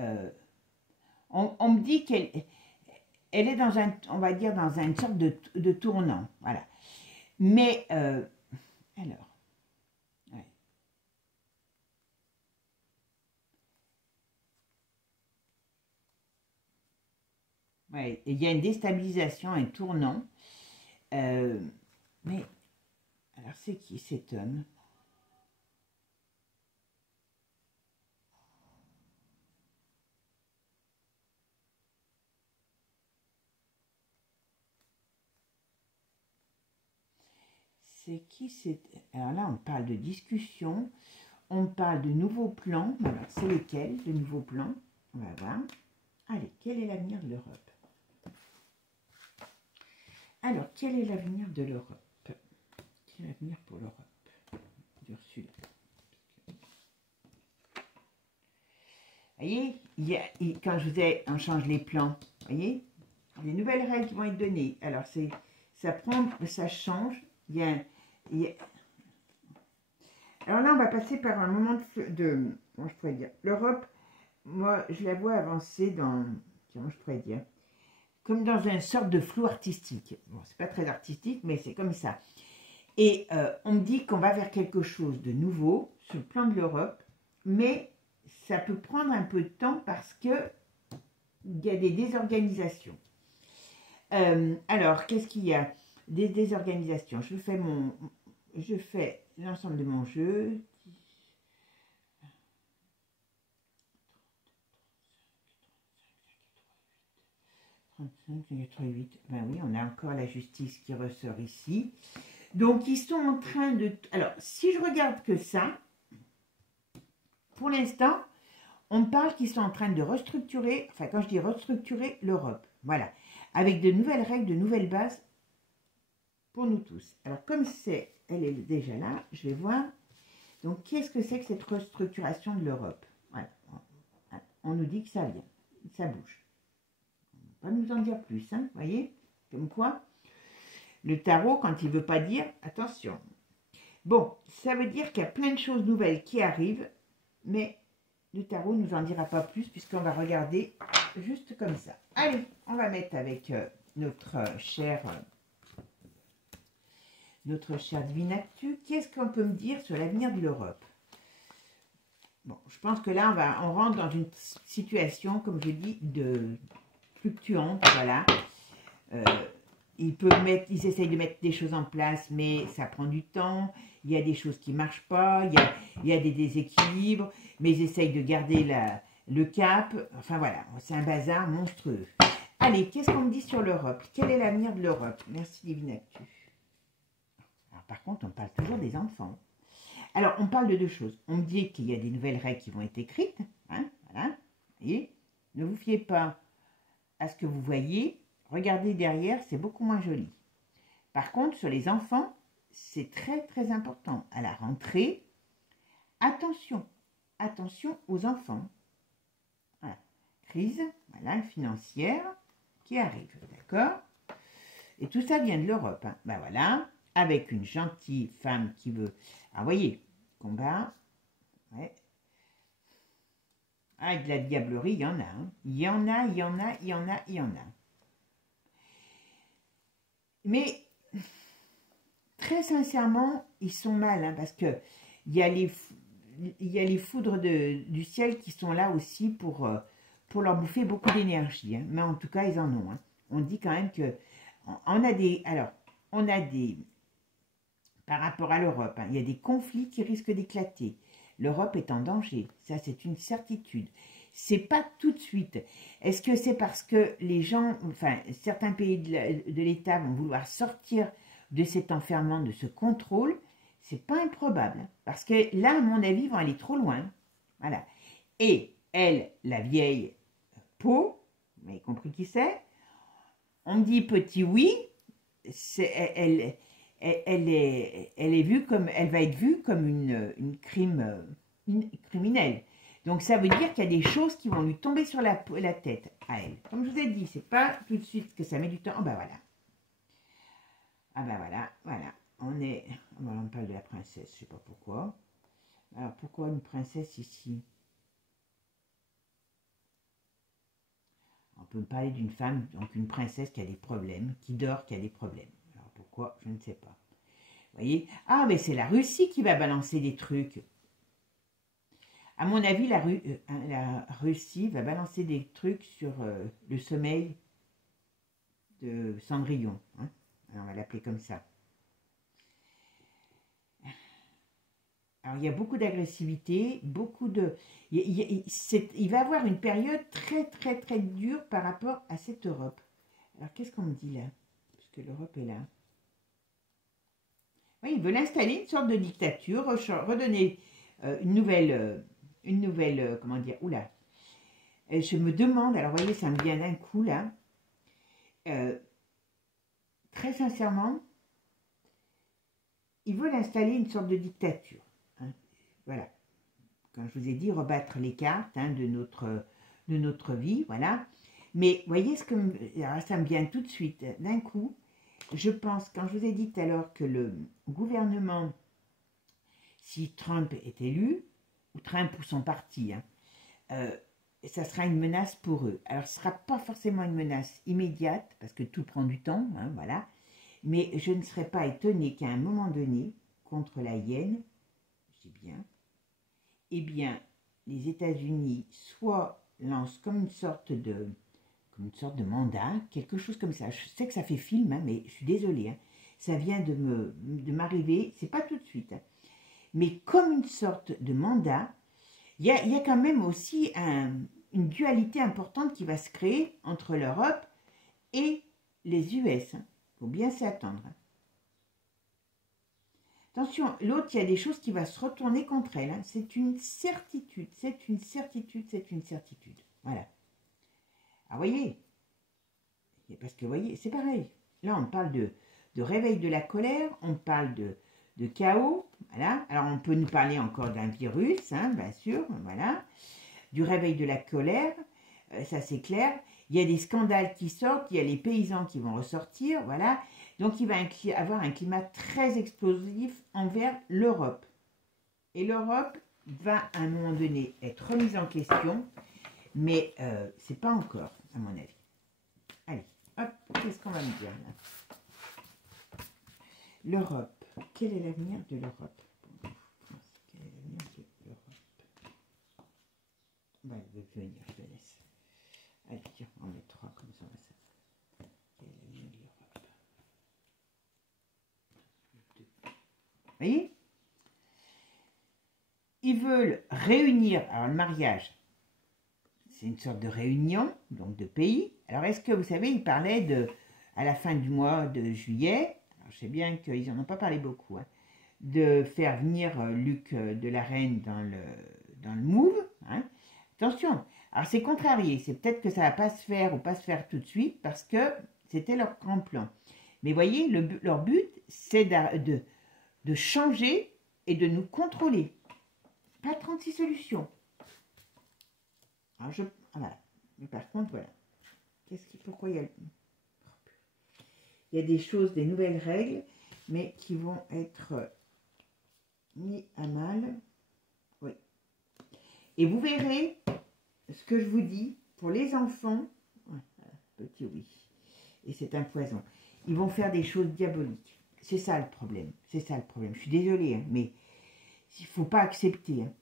on me dit qu'elle est dans un, on va dire, dans une sorte de tournant. Voilà. Mais, alors... Ouais. Ouais, il y a une déstabilisation, un tournant. Mais, alors c'est qui cet homme? C'est qui cet... Alors là, on parle de discussion, on parle de nouveaux plans. Alors, c'est lesquels, de nouveaux plans? On va voir. Allez, quel est l'avenir de l'Europe? Alors, quel est l'avenir de l'Europe? Quel est l'avenir pour l'Europe? D'Ursula. Vous voyez, quand je vous ai, on change les plans, vous voyez, les nouvelles règles qui vont être données. Alors, ça change. Alors là, on va passer par un moment comment je pourrais dire, l'Europe, moi, je la vois avancer dans, comment je pourrais dire, comme dans une sorte de flou artistique. Bon, c'est pas très artistique, mais c'est comme ça. Et on me dit qu'on va vers quelque chose de nouveau sur le plan de l'Europe, mais ça peut prendre un peu de temps parce que il y a des désorganisations. Alors, qu'est-ce qu'il y a? Des désorganisations. Je fais l'ensemble de mon jeu. 35, 88. Ben oui, on a encore la justice qui ressort ici. Donc, ils sont en train de... Alors, si je regarde que ça, pour l'instant, on me parle qu'ils sont en train de restructurer, enfin, quand je dis restructurer, l'Europe. Voilà. Avec de nouvelles règles, de nouvelles bases pour nous tous. Alors, comme elle est déjà là, je vais voir. Donc, qu'est-ce que c'est que cette restructuration de l'Europe? Voilà. On nous dit que ça vient, ça bouge. On va nous en dire plus, hein, vous voyez? Comme quoi, le tarot, quand il ne veut pas dire, attention. Bon, ça veut dire qu'il y a plein de choses nouvelles qui arrivent, mais le tarot ne nous en dira pas plus puisqu'on va regarder juste comme ça. Allez, on va mettre avec notre cher Divinactu. Qu'est-ce qu'on peut me dire sur l'avenir de l'Europe? Bon, je pense que là, on rentre dans une situation, comme je dis, de fluctuante, voilà. Ils essayent de mettre des choses en place, mais ça prend du temps. Il y a des choses qui ne marchent pas, il y a des déséquilibres, mais ils essayent de garder le cap. Enfin voilà, c'est un bazar monstrueux. Allez, qu'est-ce qu'on me dit sur l'Europe? Quel est l'avenir de l'Europe? Merci Divinactu. Alors par contre, on parle toujours des enfants. Alors, on parle de deux choses. On me dit qu'il y a des nouvelles règles qui vont être écrites. Hein, voilà. Et ne vous fiez pas à ce que vous voyez. Regardez derrière, c'est beaucoup moins joli. Par contre, sur les enfants, c'est très important. À la rentrée, attention aux enfants. Voilà. Crise, voilà, financière qui arrive, d'accord? Et tout ça vient de l'Europe. Hein. Ben voilà, avec une gentille femme qui veut... Ah, vous voyez, combat, ouais. Ah, de la diablerie, il y en a. Hein. Il y en a. Mais, très sincèrement, ils sont mal, hein, parce que il y a les foudres du ciel qui sont là aussi pour leur bouffer beaucoup d'énergie. Hein. Mais en tout cas, ils en ont. Hein. On dit quand même que... On a des... Par rapport à l'Europe, hein, il y a des conflits qui risquent d'éclater. L'Europe est en danger, ça c'est une certitude. C'est pas tout de suite. Est-ce que c'est parce que les gens, enfin certains pays de l'État vont vouloir sortir de cet enfermement, de ce contrôle, c'est pas improbable. Hein, parce que là, à mon avis, ils vont aller trop loin. Voilà. Et elle, la vieille peau, vous avez compris qui c'est? On me dit petit oui, elle est vue comme, elle va être vue comme une criminelle. Donc ça veut dire qu'il y a des choses qui vont lui tomber sur la tête à elle. Comme je vous ai dit, c'est pas tout de suite que ça met du temps. Ah ben voilà. Ah ben voilà, voilà. On parle de la princesse, je sais pas pourquoi. Alors pourquoi une princesse ici? On peut me parler d'une femme, donc une princesse qui a des problèmes, qui dort, qui a des problèmes. Alors pourquoi? Je ne sais pas. Vous voyez? Ah, mais c'est la Russie qui va balancer des trucs. À mon avis, la Russie va balancer des trucs sur le sommeil de Cendrillon. Hein. Alors, on va l'appeler comme ça. Alors, il y a beaucoup d'agressivité, beaucoup de... Il va y avoir une période très, très, très dure par rapport à cette Europe. Alors, qu'est-ce qu'on me dit là? Parce que l'Europe est là. Oui, ils veulent installer une sorte de dictature, redonner une nouvelle, comment dire, oula. Je me demande, alors, vous voyez, ça me vient d'un coup, là. Très sincèrement, ils veulent installer une sorte de dictature. Voilà, comme je vous ai dit, rebattre les cartes hein, de notre vie, voilà. Mais voyez ce que ça me vient tout de suite, d'un coup, je pense, quand je vous ai dit tout à l'heure que le gouvernement, si Trump est élu, ou Trump ou son parti, hein, ça sera une menace pour eux. Alors ce ne sera pas forcément une menace immédiate, parce que tout prend du temps, hein, voilà. Mais je ne serais pas étonnée qu'à un moment donné, contre la hyène, je dis bien, eh bien, les États-Unis soit lancent comme une sorte de mandat, quelque chose comme ça. Je sais que ça fait film, hein, mais je suis désolée. Hein. Ça vient de m'arriver, c'est pas tout de suite. Hein. Mais comme une sorte de mandat, il y a quand même aussi une dualité importante qui va se créer entre l'Europe et les US. Hein. Faut bien s'y attendre. Hein. Attention, l'autre, il y a des choses qui vont se retourner contre elle. Hein. C'est une certitude, c'est une certitude, c'est une certitude. Voilà. Ah, voyez. Parce que, voyez, c'est pareil. Là, on parle de réveil de la colère, on parle de chaos. Voilà. Alors, on peut nous parler encore d'un virus, hein, bien sûr. Voilà. Du réveil de la colère, ça c'est clair. Il y a des scandales qui sortent, il y a les paysans qui vont ressortir, voilà. Donc il va avoir un climat très explosif envers l'Europe. Et l'Europe va à un moment donné être remise en question, mais c'est pas encore, à mon avis. Allez, hop, qu'est-ce qu'on va me dire là? L'Europe, quel est l'avenir de l'Europe? Quel est l'avenir de l'Europe? Bah, elle veut venir, je te laisse. Allez, tiens, on met 3 comme ça, on va ça. Quel est l'avenir de l'Europe? Vous voyez? Ils veulent réunir, alors le mariage, c'est une sorte de réunion, donc de pays. Alors est-ce que vous savez, ils parlaient à la fin du mois de juillet, alors je sais bien qu'ils n'en ont pas parlé beaucoup, hein, de faire venir Luc de la Reine dans le Move. Hein. Attention, alors c'est contrarié, c'est peut-être que ça ne va pas se faire ou pas se faire tout de suite parce que c'était leur grand plan. Mais voyez, leur but, c'est de changer et de nous contrôler. Pas 36 solutions. Alors voilà. Mais par contre, voilà. Pourquoi il y a des choses, des nouvelles règles, mais qui vont être mis à mal. Oui. Et vous verrez ce que je vous dis pour les enfants. Petit oui. Et c'est un poison. Ils vont faire des choses diaboliques. C'est ça le problème. C'est ça le problème. Je suis désolée, hein, mais il ne faut pas accepter. Hein.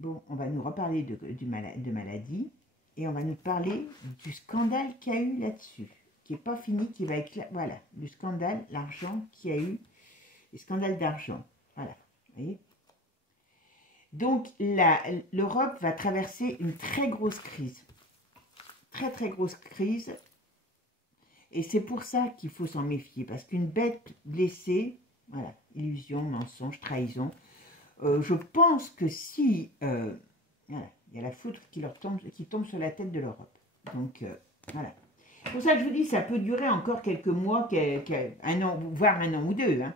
Bon, on va nous reparler de maladie et on va nous parler du scandale qu'il y a eu là-dessus, qui n'est pas fini, qui va éclater. Voilà, le scandale, l'argent qu'il y a eu, les scandales d'argent. Voilà, vous voyez. Donc, l'Europe va traverser une très grosse crise. Très, très grosse crise. Et c'est pour ça qu'il faut s'en méfier, parce qu'une bête blessée, voilà, illusion, mensonge, trahison, je pense que si, voilà, il y a la foudre qui tombe sur la tête de l'Europe. Donc, voilà. Pour ça, je vous dis, ça peut durer encore quelques mois, un an, voire un an ou deux. Hein.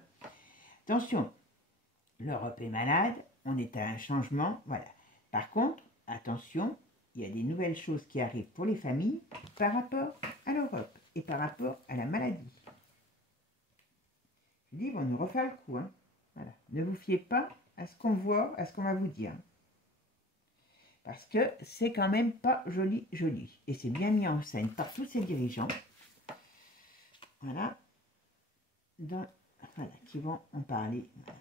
Attention, l'Europe est malade, on est à un changement, voilà. Par contre, attention, il y a des nouvelles choses qui arrivent pour les familles par rapport à l'Europe et par rapport à la maladie. Je dis, on nous refait le coup. Hein. Voilà. Ne vous fiez pas à ce qu'on voit, à ce qu'on va vous dire. Parce que c'est quand même pas joli, joli. Et c'est bien mis en scène par tous ces dirigeants. Voilà. Voilà, qui vont en parler. Voilà.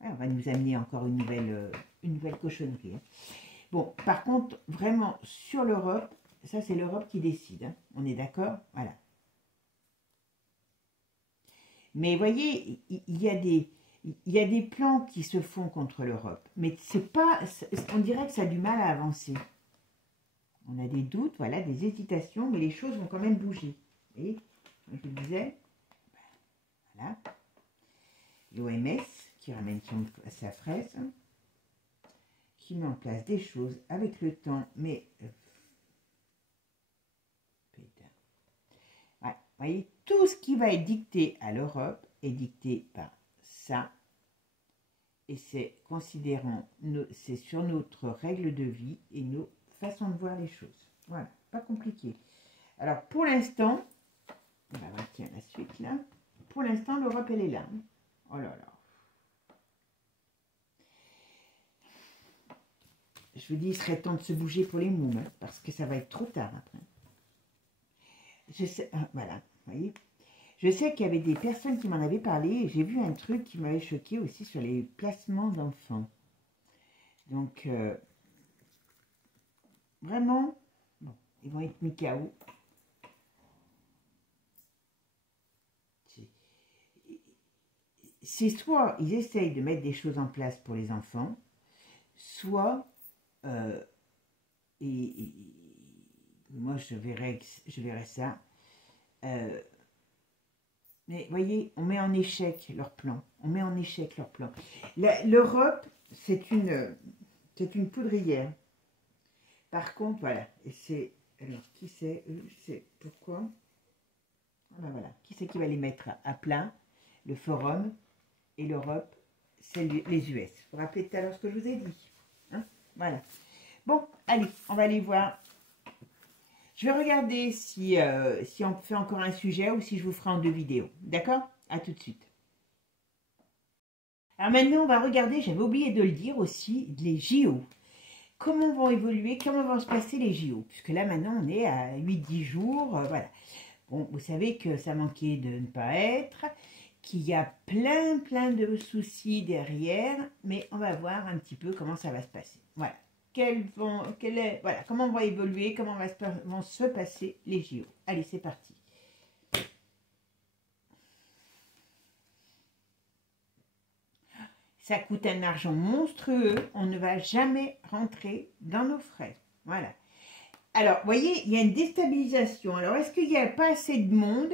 Ouais, on va nous amener encore une nouvelle cochonnerie. Hein. Bon, par contre, vraiment, sur l'Europe, ça c'est l'Europe qui décide. Hein. On est d'accord? Voilà. Mais vous voyez, il y a des plans qui se font contre l'Europe. Mais c'est pas, on dirait que ça a du mal à avancer. On a des doutes, voilà, des hésitations, mais les choses vont quand même bouger. Vous voyez, comme je vous disais, voilà. L'OMS qui ramène sa fraise, qui met en place des choses avec le temps, mais ouais, vous voyez, tout ce qui va être dicté à l'Europe est dicté par ça, et c'est c'est sur notre règle de vie et nos façons de voir les choses. Voilà, pas compliqué. Alors pour l'instant, on va voir tiens la suite là. Pour l'instant, l'Europe elle est là. Oh là là. Je vous dis, il serait temps de se bouger pour les mômes, hein, parce que ça va être trop tard après. Je sais, voilà, vous voyez. Je sais qu'il y avait des personnes qui m'en avaient parlé, et j'ai vu un truc qui m'avait choqué aussi sur les placements d'enfants. Donc, vraiment, bon, ils vont être mis KO. C'est soit ils essayent de mettre des choses en place pour les enfants, soit... moi je verrai ça. Mais voyez, on met en échec leur plan. On met en échec leur plan. L'Europe, c'est une poudrière. Par contre, voilà. Et c'est. Alors, qui c'est? C'est pourquoi? Ah ben voilà. Qui c'est qui va les mettre à plat? Le Forum et l'Europe, c'est les US. Vous vous rappelez tout à l'heure ce que je vous ai dit? Hein, voilà. Bon, allez, on va aller voir. Je vais regarder si on fait encore un sujet ou si je vous ferai en 2 vidéos. D'accord? À tout de suite. Alors maintenant, on va regarder, j'avais oublié de le dire aussi, les JO. Comment vont évoluer, comment vont se passer les JO? Puisque là, maintenant, on est à 8-10 jours. Voilà. Bon, vous savez que ça manquait de ne pas être, qu'il y a plein de soucis derrière, mais on va voir un petit peu comment ça va se passer. Voilà. Voilà, comment vont évoluer, comment vont se passer les JO. Allez, c'est parti. Ça coûte un argent monstrueux, on ne va jamais rentrer dans nos frais. Voilà. Alors, vous voyez, il y a une déstabilisation. Alors, est-ce qu'il n'y a pas assez de monde?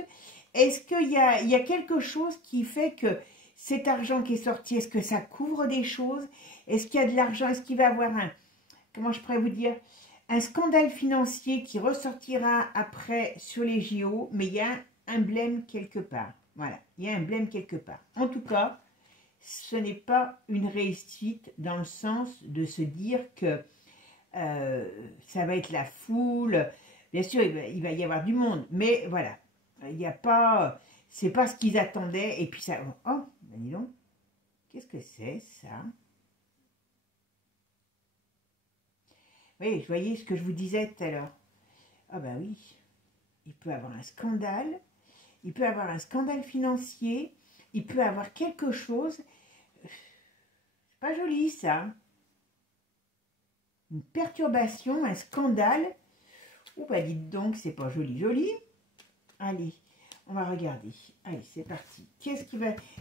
Est-ce qu'il y a quelque chose qui fait que cet argent qui est sorti, est-ce que ça couvre des choses? Est-ce qu'il y a de l'argent? Est-ce qu'il va y avoir comment je pourrais vous dire, un scandale financier qui ressortira après sur les JO, mais il y a un blême quelque part. Voilà, il y a un blême quelque part. En tout cas, ce n'est pas une réussite dans le sens de se dire que ça va être la foule. Bien sûr, il va y avoir du monde, mais voilà, il n'y a pas, c'est pas ce qu'ils attendaient. Et puis ça, oh, ben dis donc, qu'est-ce que c'est ça? Oui, vous voyez ce que je vous disais tout à l'heure. Ah ben oui, il peut avoir un scandale, il peut avoir un scandale financier, il peut avoir quelque chose. C'est pas joli ça. Une perturbation, un scandale. Oh bah dites donc, c'est pas joli. Allez, on va regarder. Allez, c'est parti.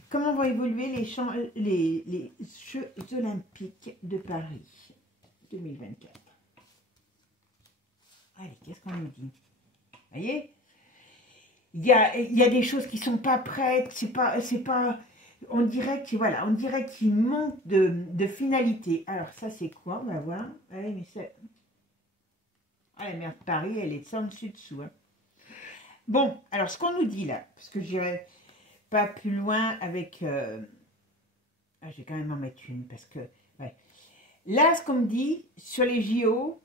Comment vont évoluer les Jeux Olympiques de Paris 2024? Allez, qu'est-ce qu'on nous dit? Vous voyez, il y a des choses qui sont pas prêtes, c'est pas, on dirait que, voilà, on dirait qu'il manque de finalité. Alors, ça, c'est quoi? On va voir. Allez, mais c'est... Ah, la mère de Paris, elle est de ça en dessous, hein. Bon, alors, ce qu'on nous dit là, parce que j'irai pas plus loin avec... Ah, je vais quand même en mettre une, parce que... Ouais. Là, ce qu'on me dit sur les JO,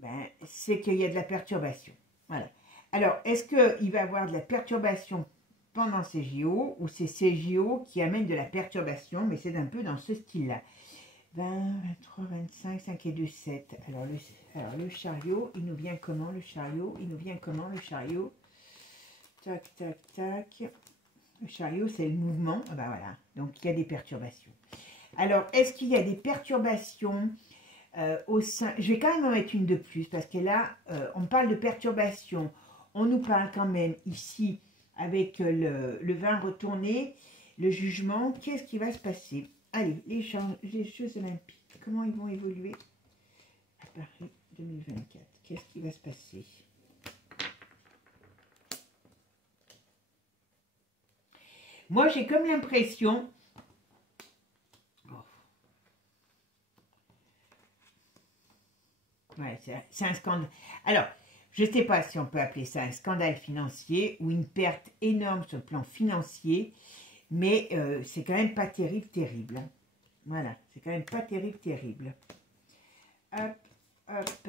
ben, c'est qu'il y a de la perturbation. Voilà. Alors, est-ce qu'il va y avoir de la perturbation pendant ces JO ou c'est ces JO qui amènent de la perturbation, mais c'est un peu dans ce style-là. 20, 23, 25, 5 et 2, 7. Alors le chariot, il nous vient comment le chariot? Il nous vient comment le chariot? Tac, tac, tac. Le chariot, c'est le mouvement. Ah ben voilà, donc il y a des perturbations. Alors, est-ce qu'il y a des perturbations au sein... Je vais quand même en mettre une de plus, parce que là, on parle de perturbations. On nous parle quand même ici, avec le 20 retourné, le jugement. Qu'est-ce qui va se passer? Allez, les Jeux Olympiques, comment ils vont évoluer à Paris 2024? Qu'est-ce qui va se passer? Moi, j'ai comme l'impression... Ouais, c'est un scandale. Alors, je ne sais pas si on peut appeler ça un scandale financier ou une perte énorme sur le plan financier, mais c'est quand même pas terrible, hein. Voilà, c'est quand même pas terrible. Hop, hop.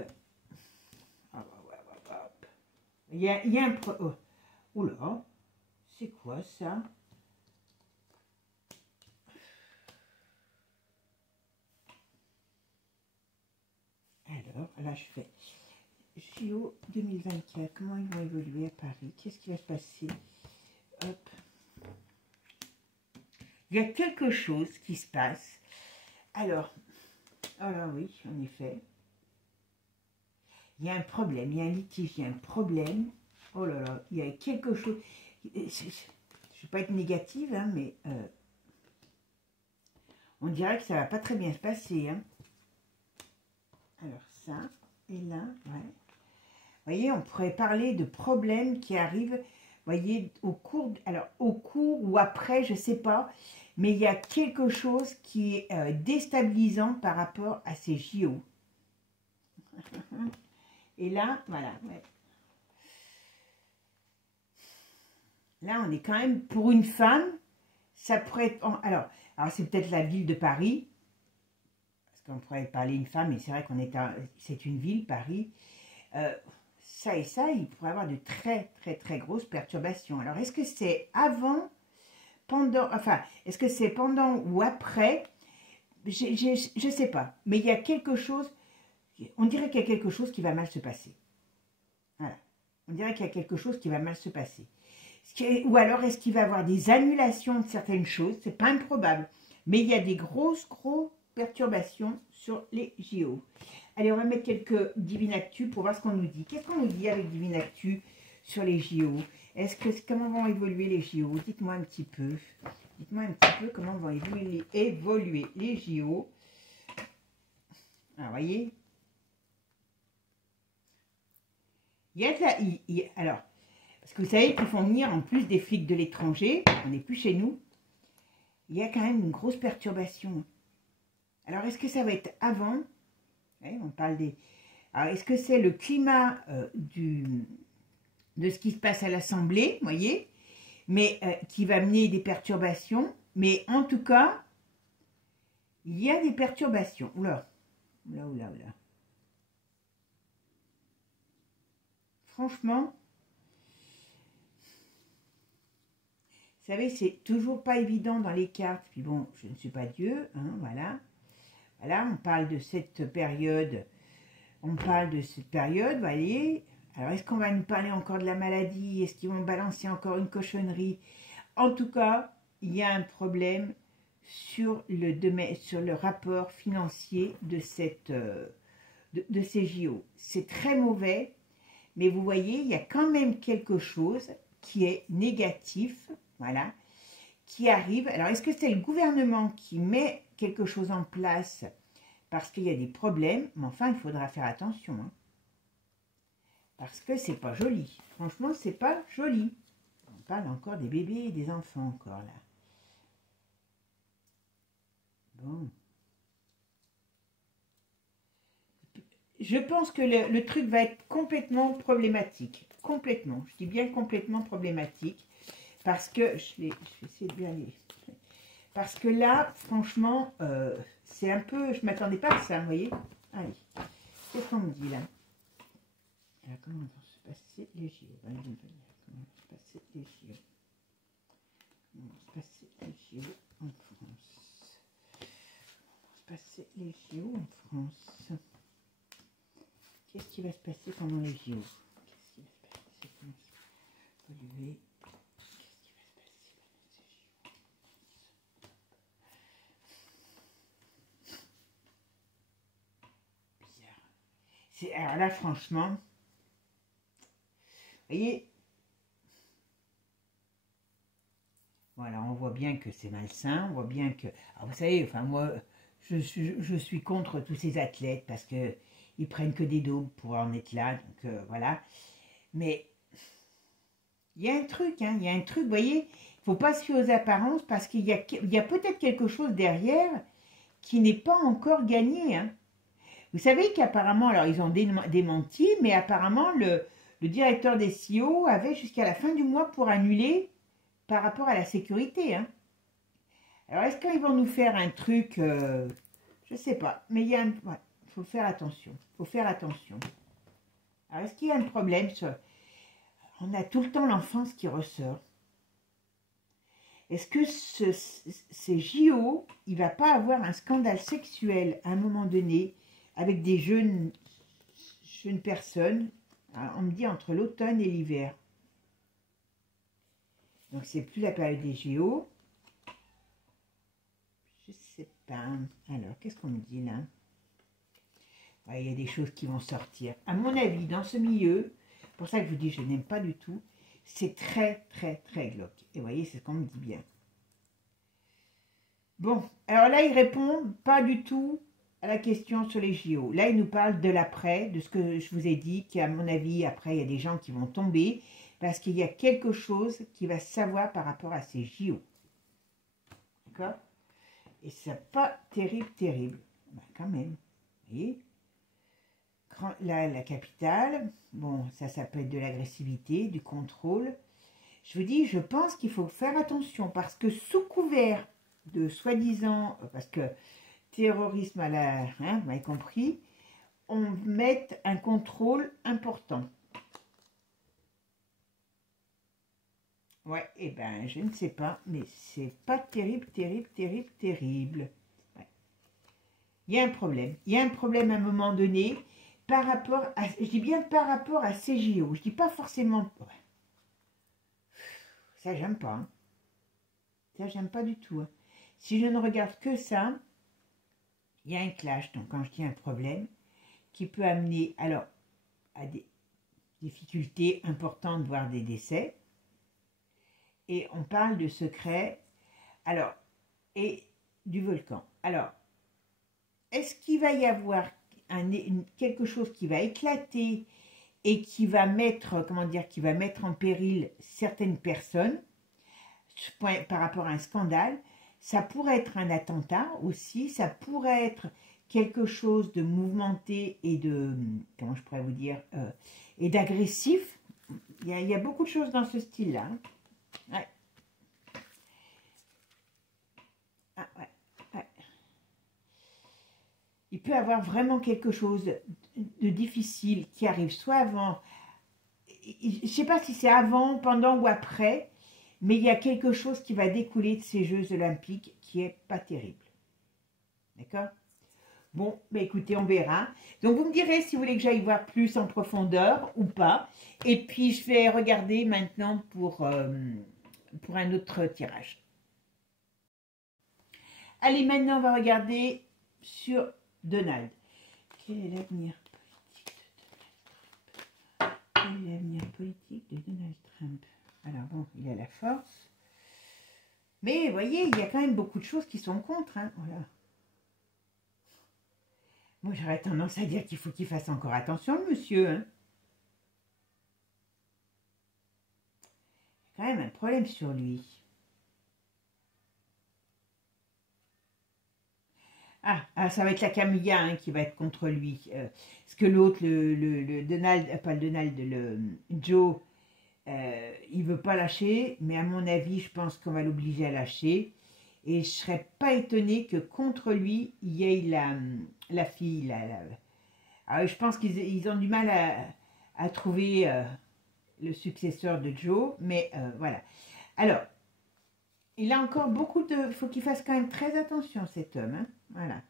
Hop, hop, hop. Il y a un... Oh. Oula, c'est quoi ça? Alors, là, je fais JO 2024. Comment ils vont évoluer à Paris? Qu'est-ce qui va se passer? Hop. Il y a quelque chose qui se passe. Alors, oh là oui, en effet. Il y a un problème, il y a un litige, il y a un problème. Oh là là, il y a quelque chose. Je ne vais pas être négative, hein, mais on dirait que ça ne va pas très bien se passer, hein. Alors ça, et là, ouais. Vous voyez, on pourrait parler de problèmes qui arrivent, vous voyez, au cours ou après, je ne sais pas, mais il y a quelque chose qui est déstabilisant par rapport à ces JO. Et là, voilà, ouais. Là, on est quand même, pour une femme, ça pourrait être... Alors c'est peut-être la ville de Paris, parce qu'on pourrait parler une femme, mais c'est vrai qu'on est c'est une ville, Paris. Ça et ça, il pourrait y avoir de très grosses perturbations. Alors, est-ce que c'est avant, pendant, enfin, est-ce que c'est pendant ou après? Je ne sais pas, mais il y a quelque chose, on dirait qu'il y a quelque chose qui va mal se passer. Voilà, on dirait qu'il y a quelque chose qui va mal se passer. Ou alors, est-ce qu'il va y avoir des annulations de certaines choses? C'est pas improbable, mais il y a des grosses perturbations sur les JO. Allez, on va mettre quelques Divinactu pour voir ce qu'on nous dit. Qu'est-ce qu'on nous dit avec Divinactu sur les JO? Comment vont évoluer les JO? Dites-moi un petit peu. Dites-moi un petit peu comment vont évoluer les JO. Alors, voyez. Il y a de la... alors, parce que vous savez qu'ils font venir en plus des flics de l'étranger. On n'est plus chez nous. Il y a quand même une grosse perturbation. Alors, est-ce que ça va être avant? Ouais, on parle des... Alors, est-ce que c'est le climat de ce qui se passe à l'Assemblée, vous voyez, mais qui va mener des perturbations? Mais en tout cas, il y a des perturbations. Oula, oula. Franchement, vous savez, c'est toujours pas évident dans les cartes. Puis bon, je ne suis pas Dieu, hein, voilà. Voilà, on parle de cette période. Vous voyez. Alors, est-ce qu'on va nous parler encore de la maladie? Est-ce qu'ils vont balancer encore une cochonnerie? En tout cas, il y a un problème sur le rapport financier de ces JO. C'est très mauvais, mais vous voyez, il y a quand même quelque chose qui est négatif, voilà, qui arrive. Alors, est-ce que c'est le gouvernement qui met quelque chose en place parce qu'il y a des problèmes? Mais enfin, il faudra faire attention, hein, parce que c'est pas joli. Franchement, c'est pas joli. parle encore des bébés et des enfants encore là. Bon. Je pense que le truc va être complètement problématique. Complètement. Je dis bien complètement problématique. Parce que, je vais essayer de bien aller. Parce que là, franchement, c'est un peu... Je ne m'attendais pas à ça, vous voyez. Allez. Qu'est-ce qu'on me dit là? Alors, comment vont se passer les JO? Comment vont se passer les JO? Comment vont se passer les JO en France? Comment vont se passer les JO en France? Qu'est-ce qui va se passer pendant les JO? Qu'est-ce qui va se passer? Comment polluer? Qu'est-ce qui va se passer pendant ces JO? Bizarre. Alors là, franchement, vous voyez, voilà, on voit bien que c'est malsain, on voit bien que... Alors vous savez, enfin moi, je suis contre tous ces athlètes parce que ils prennent que des dopes pour en être là, donc voilà. Mais il y a un truc, hein, il y a un truc, vous voyez, il ne faut pas se fier aux apparences parce qu'il y a peut-être quelque chose derrière qui n'est pas encore gagné. Hein. Vous savez qu'apparemment, alors ils ont démenti, mais apparemment le directeur des CEO avait jusqu'à la fin du mois pour annuler par rapport à la sécurité. Hein. Alors est-ce qu'ils vont nous faire un truc, je ne sais pas, mais il y a un... Ouais. Il faut faire attention, il faut faire attention. Alors, est-ce qu'il y a un problème sur... On a tout le temps l'enfance qui ressort. Est-ce que ces JO, il ne va pas avoir un scandale sexuel à un moment donné avec des jeunes personnes, on me dit entre l'automne et l'hiver. Donc, c'est plus la période des JO. Je ne sais pas. Alors, qu'est-ce qu'on me dit là? Il y a des choses qui vont sortir. À mon avis, dans ce milieu, c'est pour ça que je vous dis, je n'aime pas du tout, c'est très, très, très glauque. Et vous voyez, c'est ce qu'on me dit bien. Bon, alors là, il répond pas du tout à la question sur les JO. Là, il nous parle de l'après, de ce que je vous ai dit, qu'à mon avis, après, il y a des gens qui vont tomber, parce qu'il y a quelque chose qui va se savoir par rapport à ces JO. D'accord? Et c'est pas terrible, terrible. Ben, quand même, vous voyez? La capitale, bon, ça peut être de l'agressivité, du contrôle. Je vous dis, je pense qu'il faut faire attention parce que sous couvert de soi-disant, parce que terrorisme à la, hein, vous m'avez compris, on met un contrôle important. Ouais, et ben, je ne sais pas, mais c'est pas terrible, terrible, terrible, terrible. Ouais. Il y a un problème. Il y a un problème à un moment donné. Par rapport à, je dis bien par rapport à ces JO, je dis pas forcément, ouais. Ça j'aime pas, hein. Ça j'aime pas du tout. Hein. Si je ne regarde que ça, il y a un clash, donc quand je dis un problème, qui peut amener alors à des difficultés importantes, voire des décès, et on parle de secret, alors, et du volcan. Alors, est-ce qu'il va y avoir quelque chose qui va éclater et qui va mettre, comment dire, qui va mettre en péril certaines personnes par rapport à un scandale? Ça pourrait être un attentat aussi, ça pourrait être quelque chose de mouvementé et de, comment je pourrais vous dire, et d'agressif. Il y a beaucoup de choses dans ce style-là. Hein. Ouais. Ah, ouais. Il peut y avoir vraiment quelque chose de difficile qui arrive soit avant, je ne sais pas si c'est avant, pendant ou après, mais il y a quelque chose qui va découler de ces Jeux Olympiques qui est pas terrible. D'accord? Bon, bah écoutez, on verra. Donc vous me direz si vous voulez que j'aille voir plus en profondeur ou pas. Et puis je vais regarder maintenant pour un autre tirage. Allez, maintenant on va regarder sur Donald. Quel est l'avenir politique de Donald Trump? Quel est l'avenir politique de Donald Trump? Alors bon, il a la force. Mais vous voyez, il y a quand même beaucoup de choses qui sont contre. Hein. Voilà. Moi, j'aurais tendance à dire qu'il faut qu'il fasse encore attention, le monsieur. Hein. Il y a quand même un problème sur lui. Ça va être la Camilla hein, qui va être contre lui. Parce que l'autre, le Donald, pas le Donald, le Joe, il veut pas lâcher, mais à mon avis, je pense qu'on va l'obliger à lâcher. Et je serais pas étonnée que contre lui, il y ait la fille. Je pense qu'ils ont du mal à trouver le successeur de Joe, mais voilà. Alors, il a encore beaucoup de... Il faut qu'il fasse quand même très attention, cet homme. Hein. Voilà.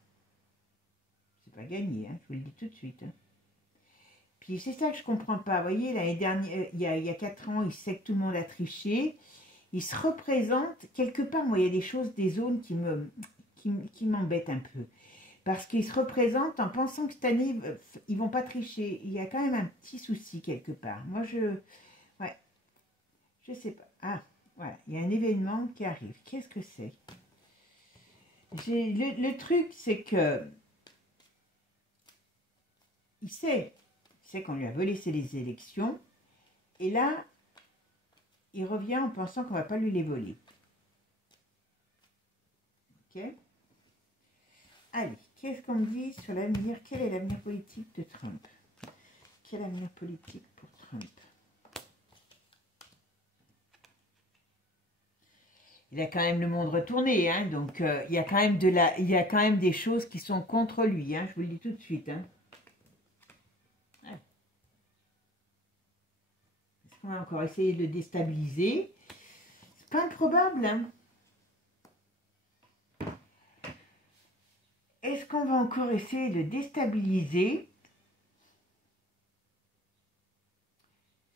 C'est pas gagné, hein, je vous le dis tout de suite. Hein. Puis c'est ça que je comprends pas. Vous voyez, l'année dernière, il y a 4 ans, il sait que tout le monde a triché. Il se représente, quelque part, moi, il y a des choses, des zones qui m'embêtent un peu. Parce qu'il se représente en pensant que cette année, ils vont pas tricher. Il y a quand même un petit souci quelque part. Moi, ouais, je sais pas. Ah, voilà, il y a un événement qui arrive. Qu'est-ce que c'est? Le truc, c'est que il sait qu'on lui a volé les élections. Et là, il revient en pensant qu'on ne va pas lui les voler. Ok? Allez, qu'est-ce qu'on me dit sur l'avenir? Quel est l'avenir politique de Trump? Quel avenir politique pour Trump? Il a quand même le monde retourné, hein, donc il y a quand même des choses qui sont contre lui, hein, je vous le dis tout de suite. Hein. Est-ce qu'on va encore essayer de le déstabiliser? C'est pas improbable. Hein. Est-ce qu'on va encore essayer de déstabiliser?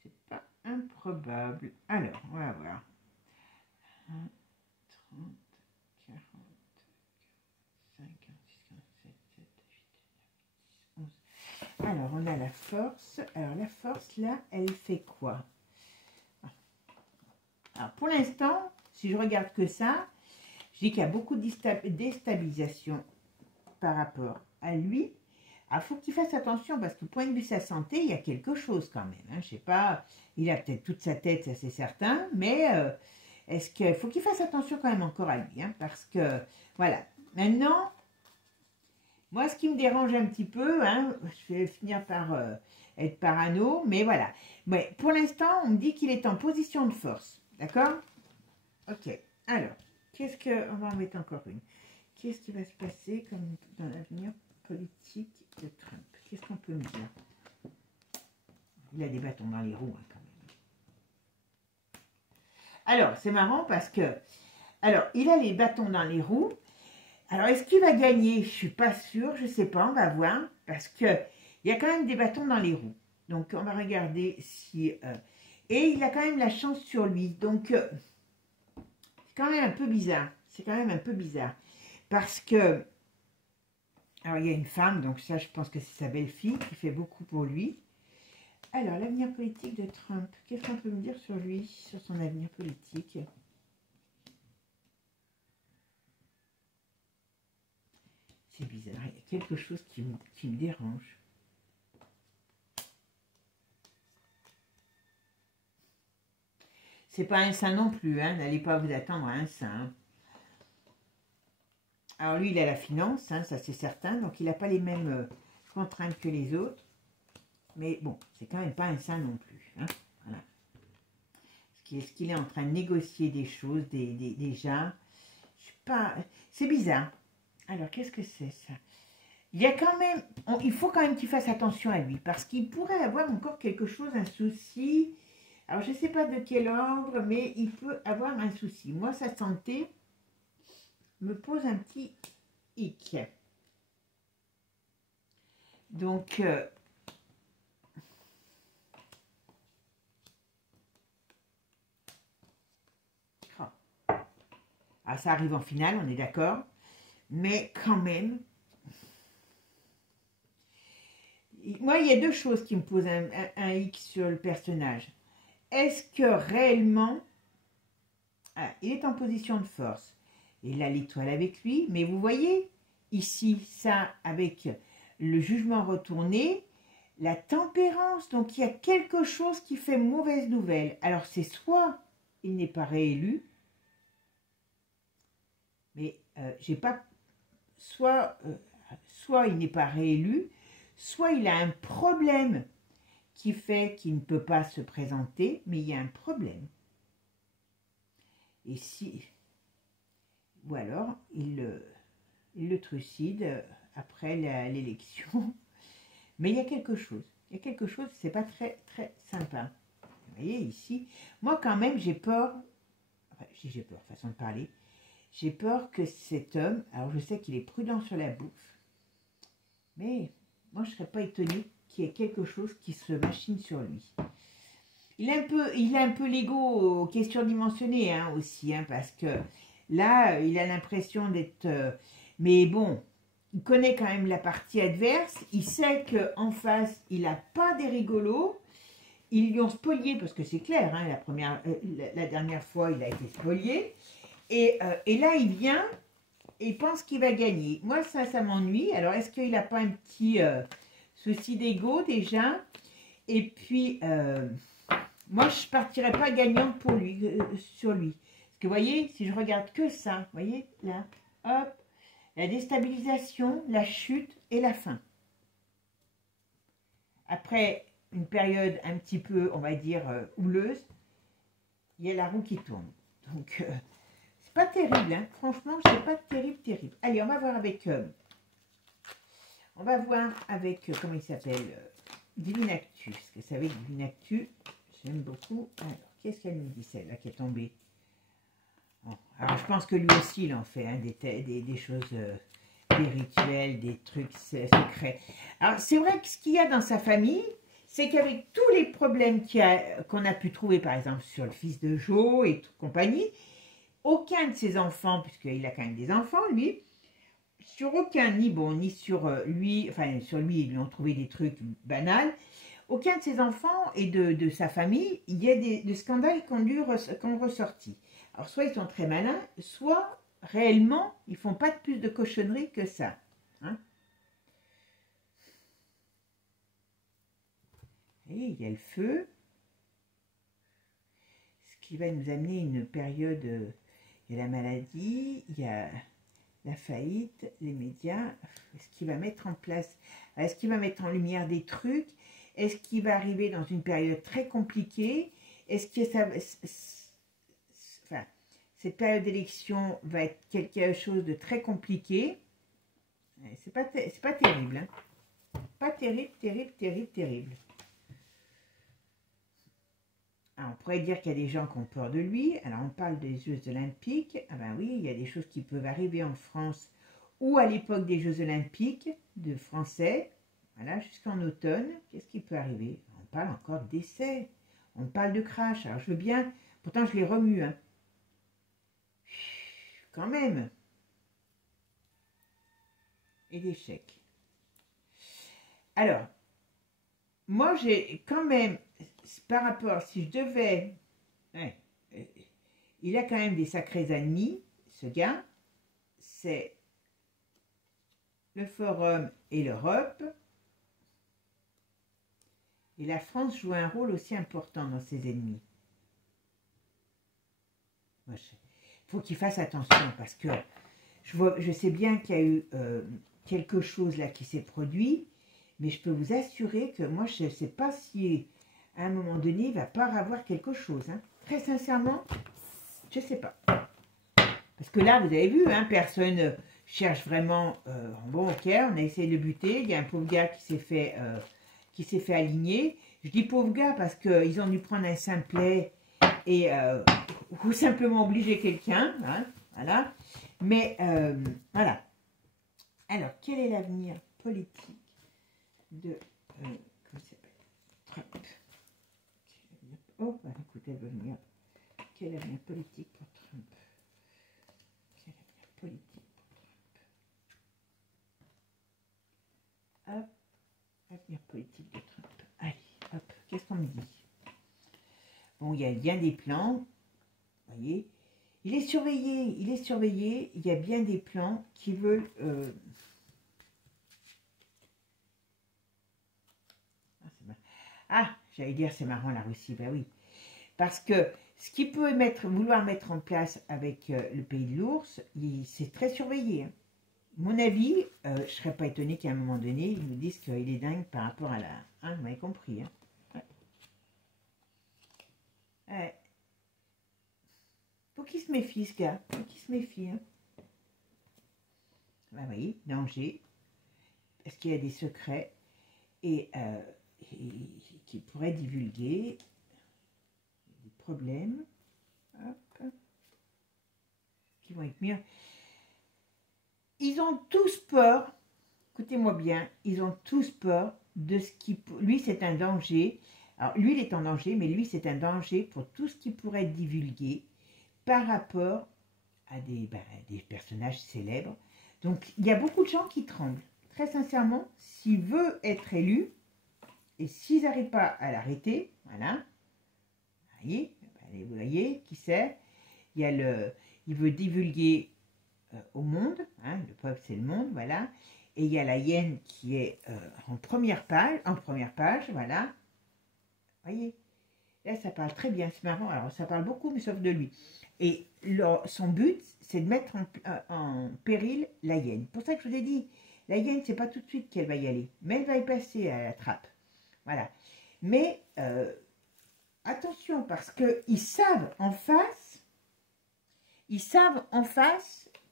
C'est pas improbable. Alors, on va voir. 1, 30, 40, 50, 57, 7, 8, 9, 10, 11. Alors, on a la force. Alors, la force, là, elle fait quoi? Alors, pour l'instant, si je regarde que ça, je dis qu'il y a beaucoup de déstabilisation par rapport à lui. Alors, il faut qu'il fasse attention parce que, point de vue de sa santé, il y a quelque chose quand même. Hein. Je ne sais pas, il a peut-être toute sa tête, ça c'est certain, mais est-ce qu'il faut qu'il fasse attention quand même encore à lui, hein, parce que, voilà. Maintenant, moi, ce qui me dérange un petit peu, hein, je vais finir par être parano, mais voilà. Ouais, pour l'instant, on me dit qu'il est en position de force, d'accord? Ok, alors, qu'est-ce que... On va en mettre encore une. Qu'est-ce qui va se passer comme dans l'avenir politique de Trump? Qu'est-ce qu'on peut me dire? Il a des bâtons dans les roues, hein, quand même. Alors, c'est marrant parce que... Alors, il a les bâtons dans les roues. Alors, est-ce qu'il va gagner? Je ne suis pas sûre, je ne sais pas, on va voir. Parce que il y a quand même des bâtons dans les roues. Donc, on va regarder si... et il a quand même la chance sur lui. Donc, c'est quand même un peu bizarre. C'est quand même un peu bizarre. Parce que... Alors, il y a une femme, donc ça, je pense que c'est sa belle-fille qui fait beaucoup pour lui. Alors, l'avenir politique de Trump. Qu'est-ce qu'on peut me dire sur lui, sur son avenir politique? C'est bizarre, il y a quelque chose qui me dérange. C'est pas un saint non plus, hein, n'allez pas vous attendre à un saint. Hein. Alors lui, il a la finance, hein, ça c'est certain, donc il n'a pas les mêmes contraintes que les autres. Mais bon, c'est quand même pas un saint non plus. Hein, voilà. Est-ce qu'il est en train de négocier des choses déjà? Je sais pas, c'est bizarre. Alors, qu'est-ce que c'est ça? Il y a quand même, il faut quand même qu'il fasse attention à lui, parce qu'il pourrait avoir encore quelque chose, un souci. Alors, je ne sais pas de quel ordre, mais il peut avoir un souci. Moi, sa santé me pose un petit hic. Donc, ça arrive en finale, on est d'accord. Mais quand même, moi, il y a deux choses qui me posent un hic sur le personnage. Est-ce que réellement, il est en position de force, il a l'étoile avec lui, mais vous voyez, ici, ça, avec le jugement retourné, la tempérance, donc il y a quelque chose qui fait mauvaise nouvelle. Alors, c'est soit il n'est pas réélu. Mais j'ai pas... Soit il n'est pas réélu, soit il a un problème qui fait qu'il ne peut pas se présenter, mais il y a un problème. Et si... Ou alors, il le trucide après l'élection. Mais il y a quelque chose. Il y a quelque chose, c'est pas très, très sympa. Vous voyez, ici, moi quand même, j'ai peur... Enfin, j'ai peur, façon de parler. J'ai peur que cet homme... Alors, je sais qu'il est prudent sur la bouffe. Mais moi, je ne serais pas étonnée qu'il y ait quelque chose qui se machine sur lui. Il a un peu l'ego question dimensionnée hein, aussi, hein, parce que là, il a l'impression d'être... mais bon, il connaît quand même la partie adverse. Il sait qu'en face, il n'a pas des rigolos. Ils lui ont spolié, parce que c'est clair, hein, la dernière fois, il a été spolié. Et là, il vient et pense qu'il va gagner. Moi, ça m'ennuie. Alors, est-ce qu'il n'a pas un petit souci d'ego déjà? Et puis, moi, je ne partirais pas gagnante pour lui, sur lui. Parce que, vous voyez, si je regarde que ça, vous voyez, là, hop, la déstabilisation, la chute et la fin. Après une période un petit peu, on va dire, houleuse, il y a la roue qui tourne. Donc, c'est pas terrible, hein. Franchement, c'est pas terrible. Allez, on va voir avec... comment il s'appelle Divinactu. Parce que vous savez, Divinactu, j'aime beaucoup. Alors, qu'est-ce qu'elle nous dit, celle-là qui est tombée? Bon, alors, je pense que lui aussi, il en fait hein, des choses, des rituels, des trucs secrets. Alors, c'est vrai que ce qu'il y a dans sa famille, c'est qu'avec tous les problèmes qu'on a pu trouver, par exemple, sur le fils de Jo et compagnie, aucun de ses enfants, puisqu'il a quand même des enfants, lui, sur aucun, ni sur lui, enfin, sur lui, ils lui ont trouvé des trucs banals, aucun de ses enfants et de sa famille, il y a des scandales qui ont ressorti. Alors, soit ils sont très malins, soit, réellement, ils font pas plus de cochonneries que ça. Hein. Et il y a le feu, ce qui va nous amener une période, il y a la maladie, il y a la faillite, les médias, est-ce qu'il va mettre en place, est-ce qu'il va mettre en lumière des trucs, est-ce qu'il va arriver dans une période très compliquée, est-ce que enfin, cette période d'élection va être quelque chose de très compliqué, c'est pas terrible, hein. Pas terrible. Alors, on pourrait dire qu'il y a des gens qui ont peur de lui. Alors, on parle des Jeux Olympiques. Ah ben oui, il y a des choses qui peuvent arriver en France ou à l'époque des Jeux Olympiques de français. Voilà, jusqu'en automne. Qu'est-ce qui peut arriver? On parle encore d'essais. On parle de crash. Alors, je veux bien... Pourtant, je les remue. Hein. Quand même. Et d'échecs. Alors, moi, j'ai quand même... Par rapport, si je devais... Ouais, il a quand même des sacrés ennemis, ce gars. C'est le Forum et l'Europe. Et la France joue un rôle aussi important dans ses ennemis. Il faut qu'il fasse attention parce que je sais bien qu'il y a eu quelque chose là qui s'est produit, mais je peux vous assurer que moi, je ne sais pas si... à un moment donné, il va pas avoir quelque chose. Hein. Très sincèrement, je ne sais pas. Parce que là, vous avez vu, hein, personne cherche vraiment... bon, ok, on a essayé de le buter. Il y a un pauvre gars qui s'est fait aligner. Je dis pauvre gars parce qu'ils ont dû prendre un simplet et ou simplement obliger quelqu'un. Hein, voilà. Mais voilà. Alors, quel est l'avenir politique de... comment il s'appelle Trump. Oh, bah, écoutez, elle veut venir. Quel avenir politique pour Trump? Quel avenir politique pour Trump? Hop, avenir politique de Trump. Allez, hop, qu'est-ce qu'on me dit? Bon, il y a bien des plans, vous voyez. Il est surveillé, il y a bien des plans qui veulent... Ah, j'allais dire c'est marrant la Russie, ben oui. Parce que ce qu'il peut vouloir mettre en place avec le pays de l'ours, c'est très surveillé. Hein. Mon avis, je ne serais pas étonnée qu'à un moment donné, ils nous disent qu'il est dingue par rapport à la... Hein, vous m'avez compris. Hein. Ouais. Ouais. Faut qu'il se méfie, ce gars. Faut qu'il se méfie. Hein. Ben, vous voyez, danger. Parce qu'il y a des secrets et qui pourraient divulguer des problèmes. Hop. Qui vont être mieux. Ils ont tous peur, écoutez-moi bien, ils ont tous peur de ce qui... Lui, c'est un danger. Alors, lui, il est en danger, mais lui, c'est un danger pour tout ce qui pourrait être divulgué par rapport à des personnages célèbres. Donc, il y a beaucoup de gens qui tremblent. Très sincèrement, s'il veut être élu, et s'ils n'arrivent pas à l'arrêter, voilà, vous voyez qui c'est, il veut divulguer au monde, hein, le peuple c'est le monde, voilà, et il y a la hyène qui est en première page, voilà, vous voyez, là ça parle très bien, c'est marrant, alors ça parle beaucoup mais sauf de lui, et son but c'est de mettre en péril la hyène, pour ça que je vous ai dit, la hyène c'est pas tout de suite qu'elle va y aller, mais elle va y passer à la trappe, voilà, mais attention parce qu'ils savent en face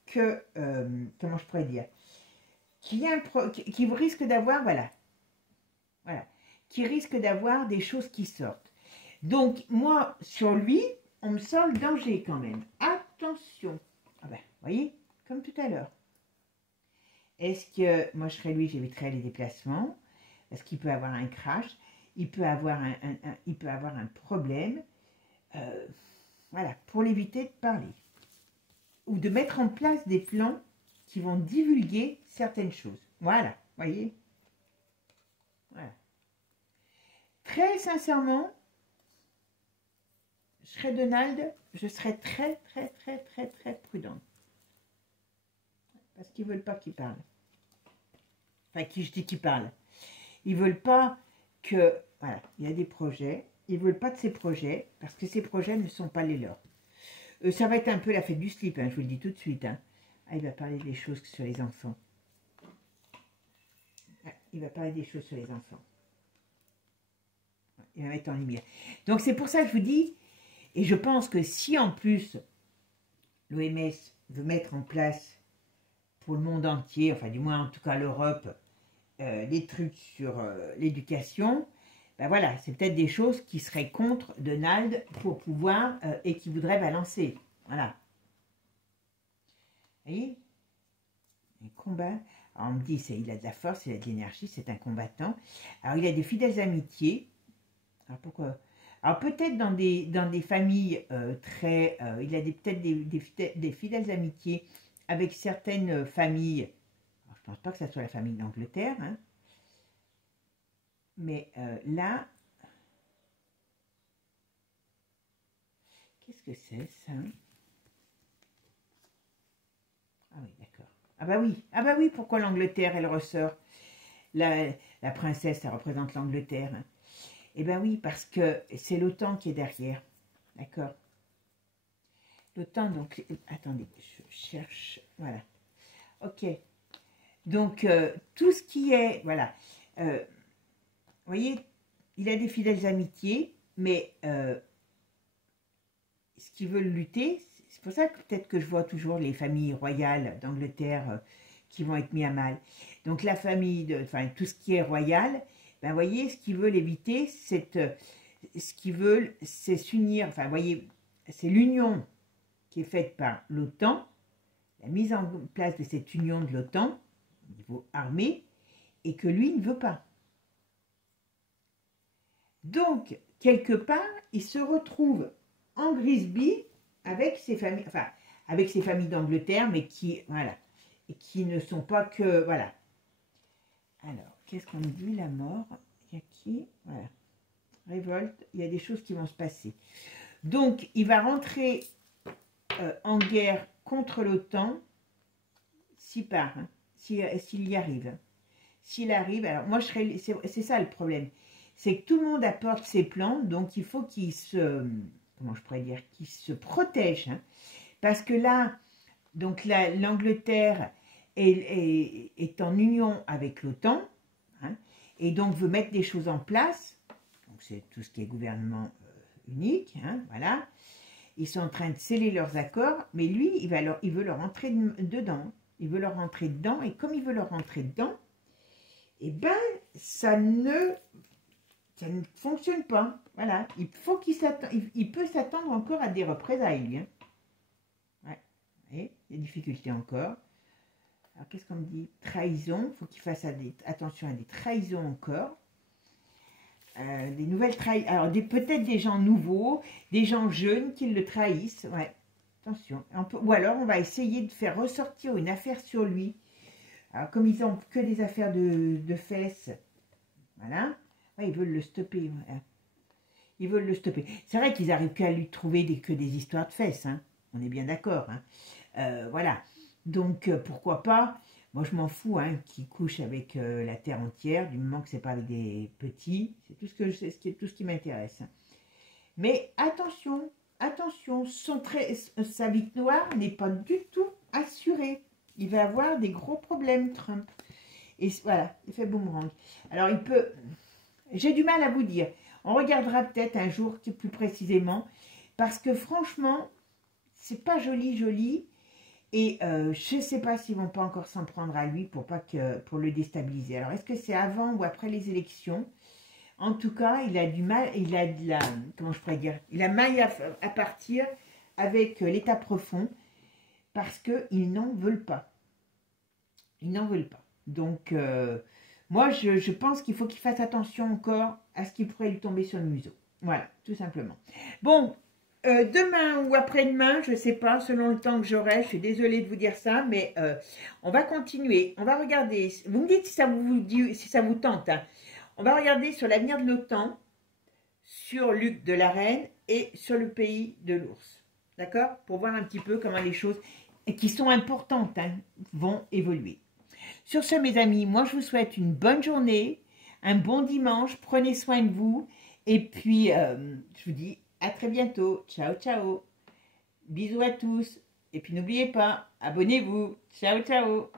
que, comment je pourrais dire, qui risque d'avoir, voilà, qui risque d'avoir des choses qui sortent. Donc, moi, sur lui, on me sent le danger quand même. Attention. Ah ben, vous voyez, comme tout à l'heure. Est-ce que, moi, je serais lui, j'éviterais les déplacements, parce qu'il peut avoir un crash, il peut avoir un problème, voilà, pour l'éviter de parler. Ou de mettre en place des plans qui vont divulguer certaines choses. Voilà, voyez. Voilà. Très sincèrement, je serais Donald, je serais très prudente. Parce qu'ils ne veulent pas qu'il parle. Enfin, je dis qu'il parle. Ils ne veulent pas que... Voilà, il y a des projets. Ils ne veulent pas de ces projets, parce que ces projets ne sont pas les leurs. Ça va être un peu la fête du slip, hein, je vous le dis tout de suite. Hein. Ah, il va parler des choses sur les enfants. Ah, il va parler des choses sur les enfants. Il va mettre en lumière. Donc c'est pour ça que je vous dis, et je pense que si en plus l'OMS veut mettre en place pour le monde entier, enfin du moins en tout cas l'Europe, des trucs sur l'éducation, ben voilà, c'est peut-être des choses qui seraient contre Donald pour pouvoir, et qui voudraient balancer. Voilà. Vous voyez? Un combat. Alors on me dit, il a de la force, il a de l'énergie, c'est un combattant. Alors il a des fidèles amitiés. Alors pourquoi? Alors peut-être dans des familles très... il a peut-être des fidèles amitiés avec certaines familles. Alors, je ne pense pas que ça soit la famille d'Angleterre, hein. Mais là, qu'est-ce que c'est ça? Ah oui, d'accord. Ah bah oui, pourquoi l'Angleterre, elle ressort? La princesse, ça représente l'Angleterre. Hein. Eh bien oui, parce que c'est l'OTAN qui est derrière. D'accord? L'OTAN, donc... Attendez, je cherche... Voilà. Ok. Donc, tout ce qui est... Voilà. Vous voyez, il a des fidèles amitiés, mais ce qu'ils veulent lutter, c'est pour ça que peut-être que je vois toujours les familles royales d'Angleterre qui vont être mis à mal. Donc la famille, enfin tout ce qui est royal, ben vous voyez, ce qu'ils veulent éviter, ce qu'ils veulent, c'est s'unir, enfin vous voyez, c'est l'union qui est faite par l'OTAN, la mise en place de cette union de l'OTAN, au niveau armé, et que lui ne veut pas. Donc, quelque part, il se retrouve en Grisby avec ses familles, enfin, avec ses familles d'Angleterre, mais qui, voilà, et qui ne sont pas que, voilà. Alors, qu'est-ce qu'on me dit? La mort, il y a qui? Voilà. Révolte, il y a des choses qui vont se passer. Donc, il va rentrer en guerre contre l'OTAN s'il part, hein, s'il y arrive. S'il arrive, alors moi, c'est ça le problème. c'est que tout le monde apporte ses plantes, donc il faut qu'ils se, comment je pourrais dire, qu'ils se protègent, hein. Parce que là, donc l'Angleterre est en union avec l'OTAN, hein, et donc veut mettre des choses en place. Donc c'est tout ce qui est gouvernement unique, hein, voilà. Ils sont en train de sceller leurs accords, mais lui, il veut leur rentrer dedans. Il veut leur rentrer dedans, et comme il veut leur rentrer dedans, eh ben, ça ne fonctionne pas. Voilà, il faut il peut s'attendre encore à des représailles, lui, hein. Ouais, vous voyez, des difficultés encore. Alors, qu'est-ce qu'on me dit? Trahison, il faut qu'il fasse attention à des trahisons encore. Des nouvelles trahisons. Alors, peut-être des gens nouveaux, des gens jeunes qui le trahissent. Ouais, attention. Ou alors, on va essayer de faire ressortir une affaire sur lui. Alors, comme ils n'ont que des affaires de fesses, voilà. Ouais, ils veulent le stopper. Voilà. Ils veulent le stopper. C'est vrai qu'ils n'arrivent qu'à lui trouver que des histoires de fesses, hein. On est bien d'accord, hein. Voilà. Donc, pourquoi pas? Moi, je m'en fous, hein, qu'ils couchent avec la terre entière, du moment que ce n'est pas avec des petits. C'est tout tout ce qui m'intéresse. Mais attention, attention, sa vie noire n'est pas du tout assurée. Il va avoir des gros problèmes, Trump. Et voilà, effet boomerang. Alors, il peut... J'ai du mal à vous dire. On regardera peut-être un jour plus précisément. Parce que franchement, c'est pas joli, joli. Et je ne sais pas s'ils ne vont pas encore s'en prendre à lui pour le déstabiliser. Alors, est-ce que c'est avant ou après les élections? En tout cas, il a du mal, il a de la... Comment je pourrais dire? Il a mal à partir avec l'État profond parce qu'ils n'en veulent pas. Ils n'en veulent pas. Donc, moi, je pense qu'il faut qu'il fasse attention encore à ce qui pourrait lui tomber sur le museau. Voilà, tout simplement. Bon, demain ou après-demain, je ne sais pas, selon le temps que j'aurai, je suis désolée de vous dire ça, mais on va continuer. On va regarder. Vous me dites si ça vous tente, hein. On va regarder sur l'avenir de l'OTAN, sur Luc de la Reine et sur le pays de l'ours. D'accord? Pour voir un petit peu comment les choses qui sont importantes, hein, vont évoluer. Sur ce, mes amis, moi je vous souhaite une bonne journée, un bon dimanche, prenez soin de vous, et puis je vous dis à très bientôt. Ciao, ciao. Bisous à tous, et puis n'oubliez pas, abonnez-vous. Ciao, ciao.